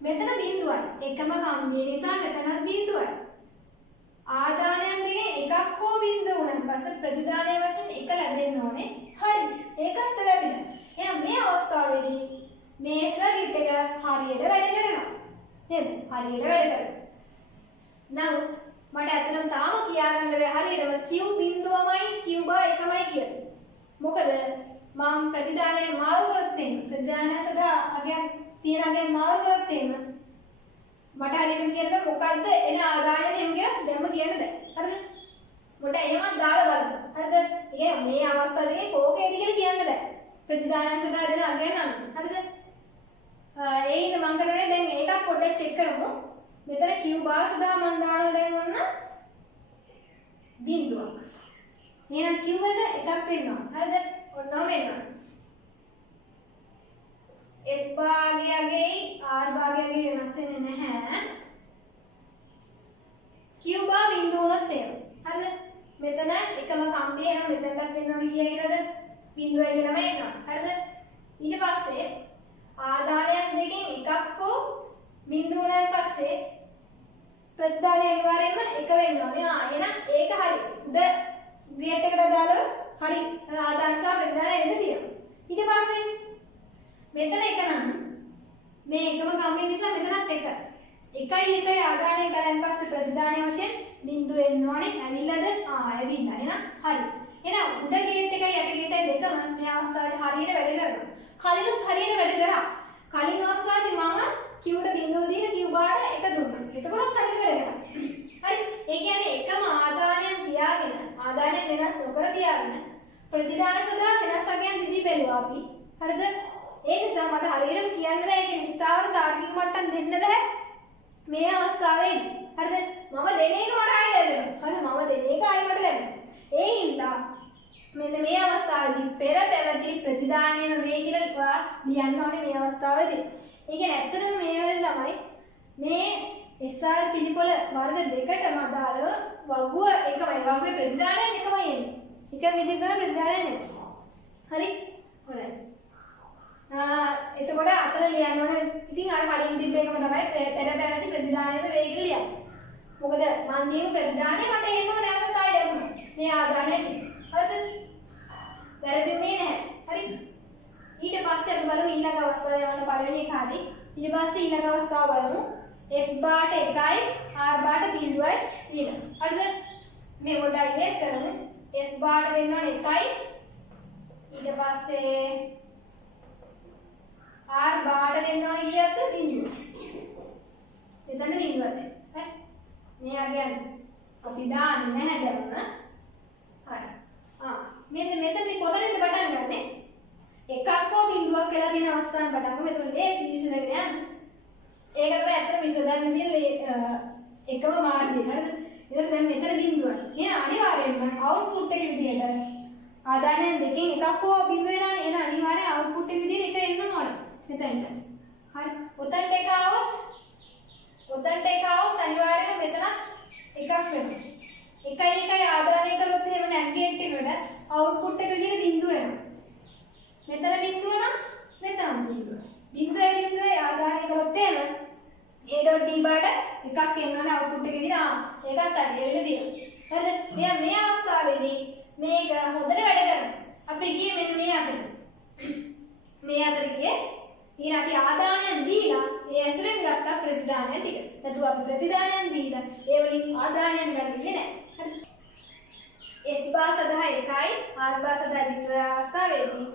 මෙතන බිංදුවයි. එකම කම්බිය නිසා මෙතනත් බිංදුවයි. ආදානයන් දෙකේ එකක් හෝ බිංදුව වුණාන් පස්සේ ප්‍රතිදානයේ වශයෙන් එක ලැබෙන්න ඕනේ. හරි. ඒකත් ලැබිලා. එහෙනම් මේ අවස්ථාවේදී මේ සර්කිට් එක හරියට වැඩ කරනවා. නේද? හරියට වැඩ කරනවා. නමුත් මට ඇත්තටම තාම කියාගන්න බැහැ හරියටම Q බිඳුවමයි Q බා එකමයි කියලා. මොකද මම ප්‍රතිදානය මාරු කරත් එහෙම ප්‍රතිදානය සදා අගයන් තියෙන අගයන් මාරු කරත් එහෙම මට හරියටම කියන්න බෑ මොකද්ද එන ආදායම එහෙම කියලා දැම්ම කියන්න බෑ. හරිද? මොකට එහෙමත් දාලා බලන්න. හරිද? ඒ මේ අවස්ථාවේ කෝකේද කියලා කියන්න බෑ. ප්‍රතිදානය සදා දෙන අගයන් අනුව. හරිද? ඒ ඉන්න මම කරන්නේ දැන් ඒකත් පොඩ්ඩක් චෙක් කරමු. මෙතන Q බාර් සදා මම දානවා දැන් ඔන්න බිඳුවක්. එහෙනම් Q එක එකක් වෙනවා. හරිද? ඔන්නම වෙනවා. S භාගයගේ R භාගයගේ වෙනස් වෙන්නේ නැහැ. Q බාර් බිඳුව උනත් එහෙම. හරිද? මෙතන එකම කම්බිය එහෙනම් මෙතනට එන්න ඕනේ කියලාද? බිඳුවයි කියලාම එනවා. හරිද? ඊට පස්සේ ආදානයන් දෙකෙන් එකක් හෝ බිඳුව උනාන් පස්සේ ප්‍රතිදානය අනිවාර්යයෙන්ම එක වෙන්න ඕනේ. එහෙනම් ඒක හරි. උඩ ග්‍රේඩ් එකට දාලා හරි ආදාන සහ ප්‍රතිදානය එන්න තියෙනවා. ඊට පස්සේ මෙතන එක නම් මේ එකම කම්බිය නිසා මෙතනත් එක. එකයි එකයි ආදානය කරන් පස්සේ ප්‍රතිදානය වශයෙන් බිඳුව එන්න ඕනේ. ඇවිල්ලාද? ඇවිල්ලා. එහෙනම් හරි. එහෙනම් උඩ ග්‍රේඩ් එකයි යට ග්‍රේඩ් එකයි දෙකම මේ අවස්ථාවේ හරියට වැඩ කරනවා. කලිනුත් හරියට වැඩ කරා. කලින් අවස්ථාවේ මම Q ට බිඳුව දීලා Q බාට එක දුන්නා. එතකොටත් හරියට වැඩ කරා. හරි. ඒ කියන්නේ එකම ආදානයන් තියාගෙන ආදානයන් වෙනස් නොකර තියාගෙන ප්‍රතිදාන සඳහා වෙනස් අගයන් දිදී බැලුවා අපි. හරිද? ඒ නිසා මට හරියටම කියන්න බෑ කියන්නේ ස්ථාවර තාර්කික මට්ටම් දෙන්න බෑ මේ අවස්ථාවේදී. හරිද? මම දෙන එක මට ආයි ලැබෙනවා. හරි මම දෙන එක ආයි මට ලැබෙනවා. ඒ හින්දා මෙන්න මේ අවස්ථාවේදී පෙර පැවති ප්‍රතිදානයම වේ කියලා ලියන්න ඕනේ මේ අවස්ථාවේදී. ඒ කියන්නේ ඇත්තටම මේ වෙලේ තමයි මේ SR පිළිපොළ වර්ග දෙකටම අදාළව වගුව එකමයි. වගුවේ ප්‍රතිදානයන් එකමයි එන්නේ. එක විදිහට ප්‍රතිදානයන් එන්නේ. හරි? හොඳයි. එතකොට අතන ලියන්න ඕනේ. ඉතින් අර කලින් තිබ්බ එකම තමයි පෙර පැවති ප්‍රතිදානයම වේ කියලා ලියන්න. මොකද මන් දීපු ප්‍රතිදානය මට එහෙමම නැවතත් ආයෙ ලැබුණා. මේ ආදානයට. හරිද? වැරදුනේ නැහැ. හරි? ඊට පස්සේ අපි බලමු ඊළඟ අවස්ථාවේ යන පළවෙනි එක හරි. ඊට පස්සේ ඊළඟ අවස්ථාව බලමු. S බාට 1යි R බාට 0යි ඊළඟ. හරිද? මේ පොඩ්ඩක් ඉරේස් කරමු. S බාට දෙන්න ඕනේ 1යි. ඊට පස්සේ R බාට දෙන්න ඕනේ කීයක්ද? 0. එතන 0ද? හරි. මේ අගයන් අපි දාන්නේ නැහැ දැම්ම. හරි. මෙතන කොතනින්ද පටන් ගන්නෙ? එකක් හෝ බිඳුවක් වෙලා තියෙන අවස්ථාවෙන් පටන් ගමු. මෙතන ලේසි විසඳගෙන යන්න. ඒක තමයි ඇත්තට විසඳන්න තියෙන එකම මාර්ගය. හරිද? ඒකට දැන් මෙතන බිඳුවක්. එහෙනම් අනිවාර්යයෙන්ම අවුට්පුට් එක විදියට ආදානයන් දෙකෙන් එකක් හෝ බිඳුව වෙනානේ. එහෙනම් අනිවාර්යෙන් අවුට්පුට් එක විදියට එක එන්න ඕනේ. මෙතනට. හරි. ඔතනට එක આવොත් අනිවාර්යයෙන්ම මෙතනත් එකක් වෙනවා. එකයි එකයි ආදානය කළොත් එහෙම නැට් ගේට් එකට අවුට්පුට් එක විදියට බිඳුව එනවා. මෙතන බිඳුව නම් මෙතන බිඳුව. බිඳුවේ ආදානය කළොත් එහෙම A.D බාට එකක් එනවනේ අවුට්පුට් එක විදියට. ඒකත් හරි වෙලා තියෙනවා. හරිද? මෙයා මේ අවස්ථාවේදී මේක හොඳට වැඩ කරනවා. අපි ගියේ මෙන්න මේ අතට. මේ අතට ගියේ. ඊට අපි ආදානයන් දීලා ඒ ඇසුරෙන් ගත්ත ප්‍රතිදානයන් ටික. නැතුව අපි ප්‍රතිදානයන් දීලා ඒ වලින් ආදානයන් ගන්නේ නැහැ. හරි. S බාර් සඳහා 1යි R බාර් සඳහා 0 අවස්ථාවේදී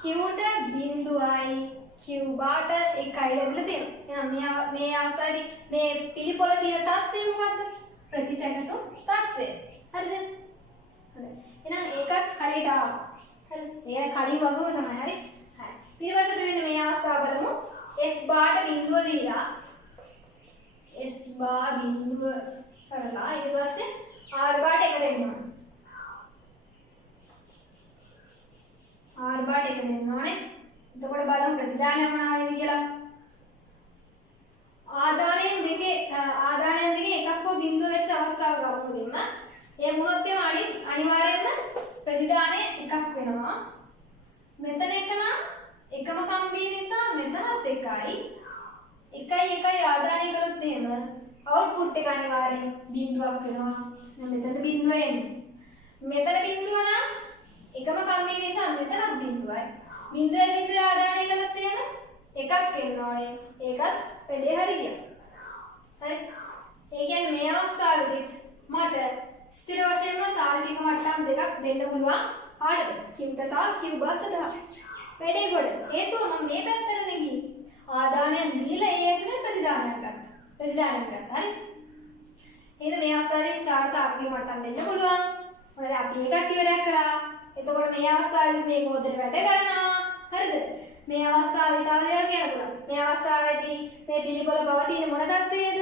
Q ට 0යි Q බාට 1යි ලැබිලා තියෙනවා. එහෙනම් මේ අවස්ථාවේදී මේ පිළිපොළ තියෙන තත්ත්වය මොකද්ද? ප්‍රතිසැකසුම් තත්ත්වය. හරිද? හරි. එහෙනම් ඒකත් හරියට ආවා. හරි. ඒක කලින් වගේම තමයි. හරි. හරි. ඊට පස්සේ අපි මෙන්න මේ අවස්ථාව බලමු. S බාට බිඳුව දීලා S බාර් බිඳුව කරලා ඊට පස්සේ R බාට 1 දෙන්න ඕනේ. R බාට 1 දෙන්න ඕනේ. එතකොට බලමු ප්‍රතිදානය මොනවාද කියලා. ආදානයන් දෙකේ එකක් හෝ බිඳුව වෙච්ච අවස්ථාවක ගමු දෙන්න. ඒ මොනොත් එම අනිවාර්යයෙන්ම ප්‍රතිදානය එකක් වෙනවා. මෙතන එක නම් එකම කම්බිය නිසා මෙතනත් එකයි. එකයි ආදානය කළොත් එහෙම අවුට්පුට් එක අනිවාර්යෙන් බිඳුවක් වෙනවා. මෙතන බිඳුව එන්නේ. මෙතන බිඳුව නම් එකම කම්බිය නිසා මෙතනත් බිඳුවයි. බිඳුවේ ආදානය කළොත් එහෙම එකක් එන්න ඕනේ. ඒකත් වැඩේ හරියට. හරි. ඒ කියන්නේ මේ අවස්ථාවේදීත් මට ස්ථිර වශයෙන්ම තාර්කික මට්ටම් දෙකක් දෙන්න පුළුවන් කාටද? Qට සහ Q බස් සඳහා. වැඩේ කොට. හේතුව මම මේ පැත්තට ගිහින් ආදානයෙන් දීලා ඒ ඇසුරෙන් ප්‍රතිදානයක් ගත්තා. ප්‍රතිදානයක් ගත්තා. හරි. එහෙනම් මේ අවස්ථාවේ ස්ථාවර තාර්කික මට්ටම් දෙන්න පුළුවන්. මොකද අපි එකක් ඉවරයක් කරා. එතකොට මේ අවස්ථාවේදී මේක හොදට වැඩ කරනවා. හරිද? මේ අවස්ථාවේ තව දෙයක් කියන්න පුළුවන්. මේ අවස්ථාවේදී මේ පිළිපොළ පවතින මොන තත්වයේද?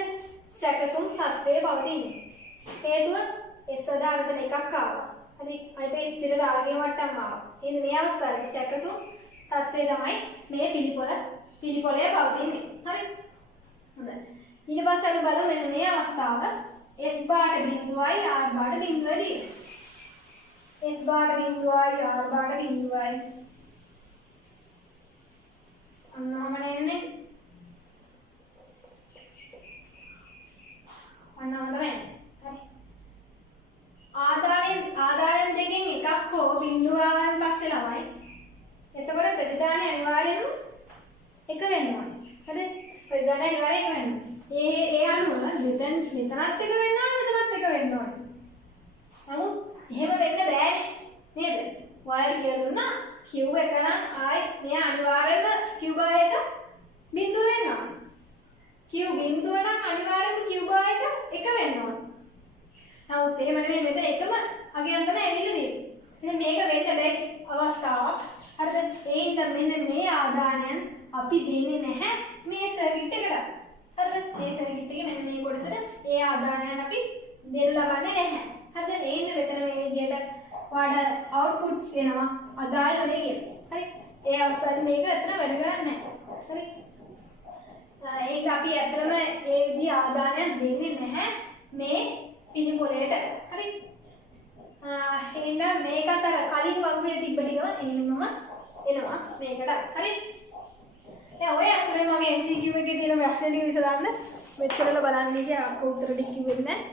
සැකසුම් තත්වයේ පවතින. හේතුව S සදා මෙතන එකක් ආවා. හරි. අනිත් ඒ ස්ථිර තාර්කික මට්ටම් ආවා. එහෙනම් මේ අවස්ථාවේදී සැකසුම් තත්වයේ තමයි මේ පිළිපොළේ පවතින්නේ. හරි. හොඳයි. ඊට පස්සේ අපි බලමු මෙන්න මේ අවස්ථාව S බාට බිඳුවයි R බාට බිඳුවයි. S බාට බිඳුවයි R බාට බිඳුවයි. අන්නම නෙන්නේ. අන්නම තමයි. හරි. ආදායම් දෙකෙන් එකක් හෝ බිඳුව ආවන් පස්සේ ළමයි. එතකොට ප්‍රතිදානය අනිවාර්යයෙන්ම එක වෙන්න ඕනේ. හරිද? ප්‍රතිදානය අනිවාර්යයෙන් එක වෙන්න ඕනේ. ඒ අනුව මෙතනත් එක වෙන්න ඕනේ, මෙතනත් එක වෙන්න ඕනේ. නමුත් එහෙම වෙන්න බෑනේ. නේද? ඔයාලට කියලා දුන්නා Q එක නම් ආයි මෙයා අනිවාර්යයෙන්ම Q බාර එක බිඳුව වෙන්න ඕනේ. Q බිඳුව නම් අනිවාර්යයෙන්ම Q බාර එක වෙන්න ඕනේ. නමුත් එහෙම නෙමෙයි මෙතන එකම අගයන් තමයි ඇවිල්ලා තියෙන්නේ. එහෙනම් මේක වෙන්න බැරි අවස්ථාවක්. හරිද? ඒ හින්දා මෙන්න මේ ආදානයන් අපි දෙන්නේ නැහැ මේ සර්කිට් එකට. හරිද? මේ සර්කිට් එකේ මෙන්න මේ කොටසට ඒ ආදානයන් අපි දෙන්න ලබන්නේ නැහැ. හරිද? ඒ හින්දා මෙතන මේ විදිහට ඔයාලට අවුට්පුට්ස් එනවා අදාළ නෙවෙයි කියලා. හරි? ඒ අවස්ථාවේ මේක ඇත්තට වැඩ කරන්නේ නැහැ. හරි? ඒක අපි ඇත්තටම මේ විදිහ ආදානයක් දෙන්නේ නැහැ මේ පිළිපොලේට. හරි? එහෙනම් මේකට කලින් වගුවේ තිබ්බ ටිකම එහෙමම එනවා මේකට. හරි? දැන් ඔය අසලේ මගේ MCQ එකේ තියෙන ප්‍රශ්න ටික විසඳන්න මෙච්චරල බලන්න ඉතින් අක්ක උත්තර ටික කිව්වෙත් නැහැ.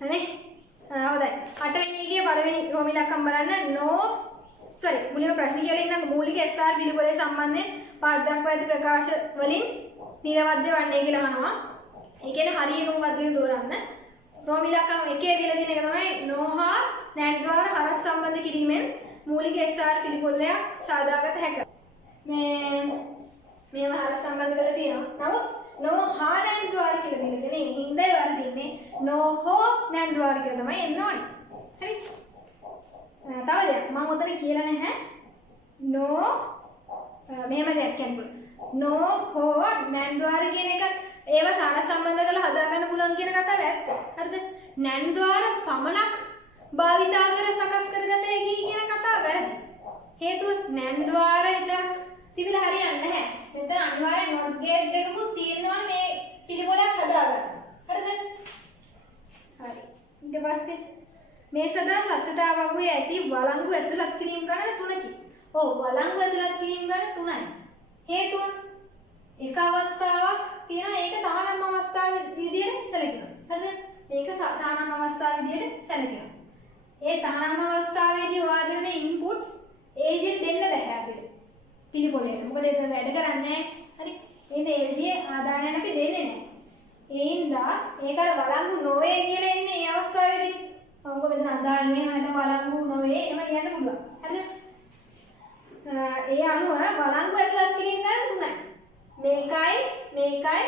හරි? හොඳයි. 8 වෙනි එකේ පළවෙනි රෝමි ලක්කම් බලන්න මුලින්ම ප්‍රශ්න කියලා ඉන්නක මූලික SR පිළිපොලේ සම්බන්ධයෙන් පාඩ දක්වා ඇති ප්‍රකාශ වලින් නිරවද්‍ය වන්නේ කියලා අහනවා. ඒ කියන්නේ හරිය එක මොකක්ද කියලා තෝරන්න. රෝමි ලක්කම් එකේ දීලා තියෙන එක තමයි නොහා නැට් ද්වාර හරස් සම්බන්ධ කිරීමෙන් මූලික SR පිළිපොලයක් සාදාගත හැකියි. මේව හරස් සම්බන්ධ කරලා තියෙනවා. නමුත් නොහා නැට් ද්වාර කියලා දීලා තියෙන හින්දා වර්ධින්නේ නොහෝ නැට් ද්වාර කියලා තමයි එන්න ඕනේ. හරි? තව දෙයක් මම උතන කියලා නැහැ. මෙහෙම දෙයක් කියන්න පුළුවන්. නොහෝ නැට් ද්වාර කියන එක ඒව සාර සම්බන්ධ කරලා හදාගන්න පුළුවන් කියන කතාව ඇත්ත. හරිද? නැට් ද්වාර පමණක් භාවිතා කර සකස් කරගත හැකි කියන කතාව වැරදි. හේතුව නැට් ද්වාර විතරක් තිබිලා හරියන්නේ නැහැ. මෙතන අනිවාර්යෙන් නොට් ගේට් එකකුත් තියෙනවනේ මේ පිළිපොලක් හදාගන්න. හරිද? හරි. ඊට පස්සේ මේ සදා සත්‍යතාව වගුවේ ඇති වළංගු ඇතුළත් කිරීම ගණන 3කි. ඔව් වළංගු ඇතුළත් කිරීම ගණන 3යි. හේතුව එක අවස්ථාවක් තියෙනවා ඒක තහනම් අවස්ථාව විදියට සැලකෙනවා. හරිද? මේක තහනම් අවස්ථාව විදියට සැලකෙනවා. ඒ තහනම් අවස්ථාවේදී ඔයාලා දෙන ඉන්පුට්ස් ඒ විදිහට දෙන්න බෑ අපිට. පිළිපොලේට. මොකද ඒක වැඩ කරන්නේ නැහැ. හරි? එහෙනම් ඒ විදිහේ ආදානයන් අපි දෙන්නේ නැහැ. ඒ හින්දා ඒක වළංගු නොවේ කියලා ඉන්නේ මේ අවස්ථාවේදී. මොකද මෙතන අදාළ මෙහෙම නැත්නම් වළංගු නොවේ එහෙම ලියන්න පුළුවන්. හරිද? ඒ අනුව වළංගු ඇතුළත් කිරීම ගන්න 3යි.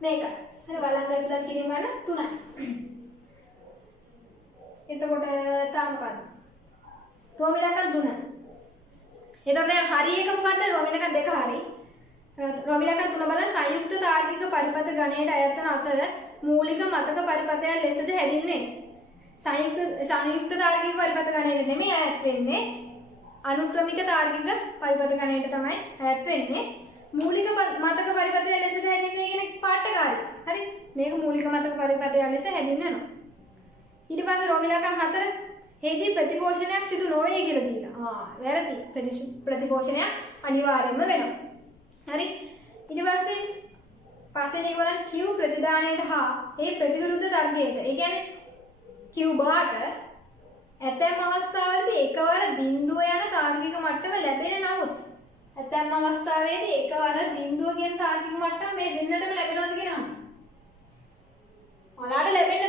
මේකයි. හරි වළංගු ඇතුළත් කිරීම ගන්න 3යි. එතකොට තාම මොකක්ද? රෝමි ලකන් 3. එතකොට දැන් හරි එක මොකද්ද? රෝමි ලකන් 2 හරි. රෝමි ලකන් 3 බලන සංයුක්ත තාර්කික පරිපථ ගණයට අයත් වන අතර මූලික මතක පරිපථයන් ලෙසද හැදින්වෙන්නේ. සංයුක්ත තාර්කික පරිපථ ගණයට නෙමෙයි අයත් වෙන්නේ. අනුක්‍රමික තාර්කික පරිපථ ගණයට තමයි අයත් වෙන්නේ. මූලික මතක පරිපථය ලෙසද හැදින්වෙන්නේ කියන පාඨකාරය. හරි? මේක මූලික මතක පරිපථය ලෙස හැදින්වෙනවා. ඊට පස්සේ රෝමි ලකන් 4 හේදී ප්‍රතිපෝෂණයක් සිදු නොවේ කියලා තියෙනවා. වැරදි. ප්‍රතිපෝෂණයක් අනිවාර්යයෙන්ම වෙනවා. හරි? ඊට පස්සේ එක බලන්න Q ප්‍රතිදානයට හා ඒ ප්‍රතිවිරුද්ධ තර්කයට. ඒ කියන්නේ Q බාට ඇතැම් අවස්ථාවලදී එකවර බිඳුව යන තාර්කික මට්ටම ලැබෙන නමුත් ඇතැම් අවස්ථාවේදී එකවර බිඳුව කියන තාර්කික මට්ටම මේ දෙන්නටම ලැබෙනවද කියලා අහනවා. ඔයාලට ලැබෙන්නේ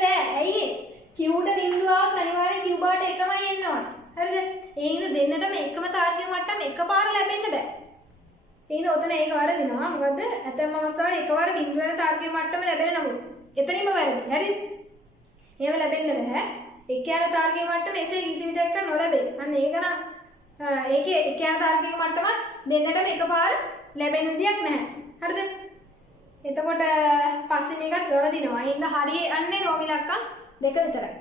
Q ට බිඳුව ආවොත් අනිවාර්යෙන් Q බාට එකමයි එන්න ඕනේ. හරිද? ඒ හින්දා දෙන්නටම එකම තාර්කික මට්ටම එකපාර ලැබෙන්න බෑ. ඒ හින්දා ඔතන ඒක වරදිනවා. මොකද ඇතැම් අවස්ථාවල එකවර බිඳුව වෙන තාර්කික මට්ටම ලැබෙන්නේ නමුත් එතනින්ම වැරදි. හරිද? එහෙම ලැබෙන්න බෑ. එක යන තාර්කික මට්ටම එසේ කිසි විදිහක නොලැබේ. අන්න ඒක නම් ඒකේ එක යන තාර්කික මට්ටමත් දෙන්නටම එකපාර ලැබෙන විදියක් නැහැ. හරිද? එතකොට පස්සේ මේකත් වරදිනවා. ඒ හින්දා හරිය යන්නේ රෝම ඉලක්කම් 2 විතරයි.